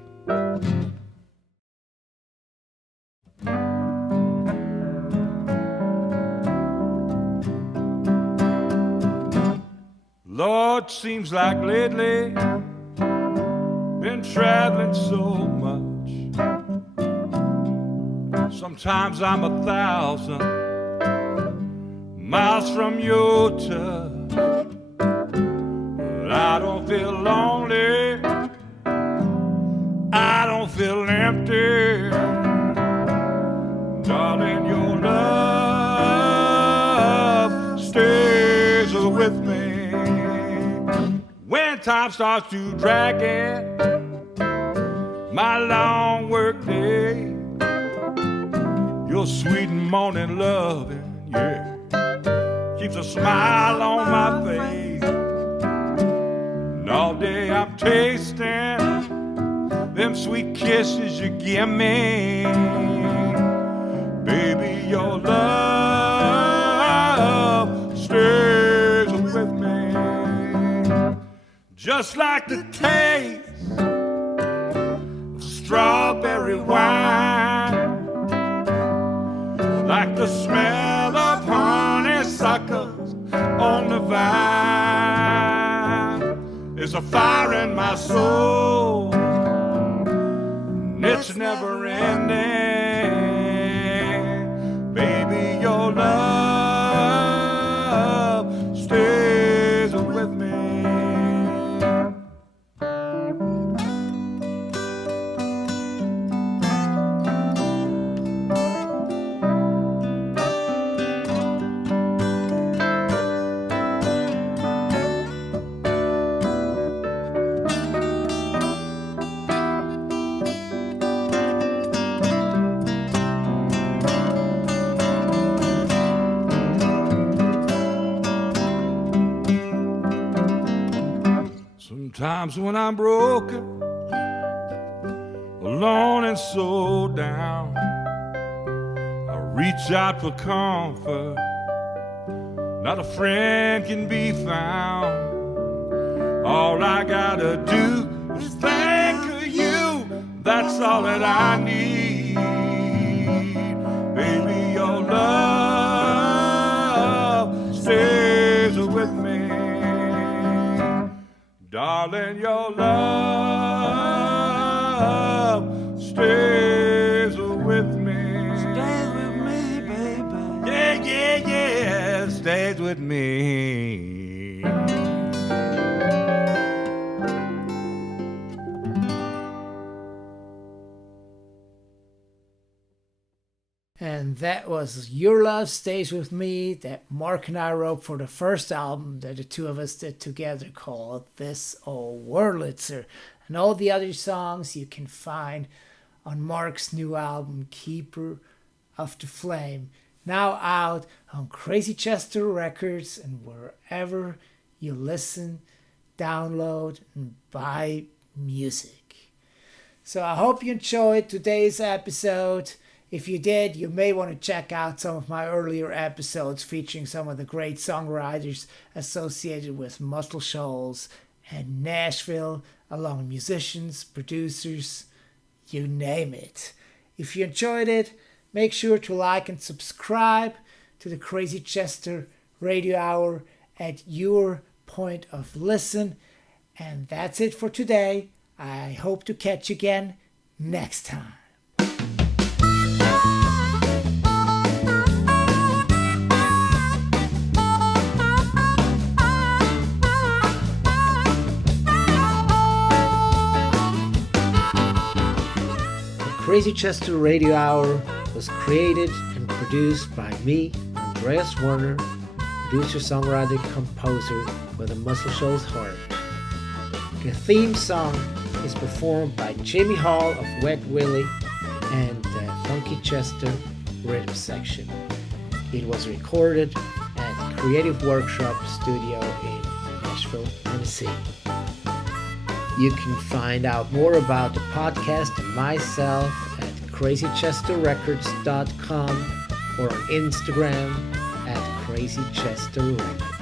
Lord, seems like lately been traveling so much. Sometimes I'm 1,000 miles from your touch, but I don't feel lonely, I don't feel empty. Darling, your love stays with me. When time starts to drag it, my long work day, your sweet morning loving, yeah, keeps a smile on my face. And all day I'm tasting them sweet kisses you give me. Baby, your love stays with me. Just like the taste of strawberry wine, like the smell of honeysuckles on the vine. There's a fire in my soul, and it's never ending. Baby, your love stays with me. Sometimes when I'm broken, alone and so down, I reach out for comfort. Not a friend can be found. All I gotta do is think of you. That's all that I need. Baby, your love stays with me. Darling, your love stays with me. Stay with me, baby. Yeah, yeah, yeah, stays with me. And that was Your Love Stays With Me that Mark and I wrote for the first album that the two of us did together called This Old Wurlitzer. And all the other songs you can find on Mark's new album, Keeper of the Flame, now out on Crazy Chester Records and wherever you listen, download, and buy music. So I hope you enjoyed today's episode. If you did, you may want to check out some of my earlier episodes featuring some of the great songwriters associated with Muscle Shoals and Nashville, along with musicians, producers, you name it. If you enjoyed it, make sure to like and subscribe to the Crazy Chester Radio Hour at your point of listen. And that's it for today. I hope to catch you again next time. Crazy Chester Radio Hour was created and produced by me, Andreas Werner, producer, songwriter, composer with a Muscle Shoals heart. The theme song is performed by Jimmy Hall of Wet Willie and the Funky Chester rhythm section. It was recorded at Creative Workshop Studio in Nashville, Tennessee. You can find out more about the podcast and myself at crazychesterrecords.com or on Instagram at crazychesterrecords.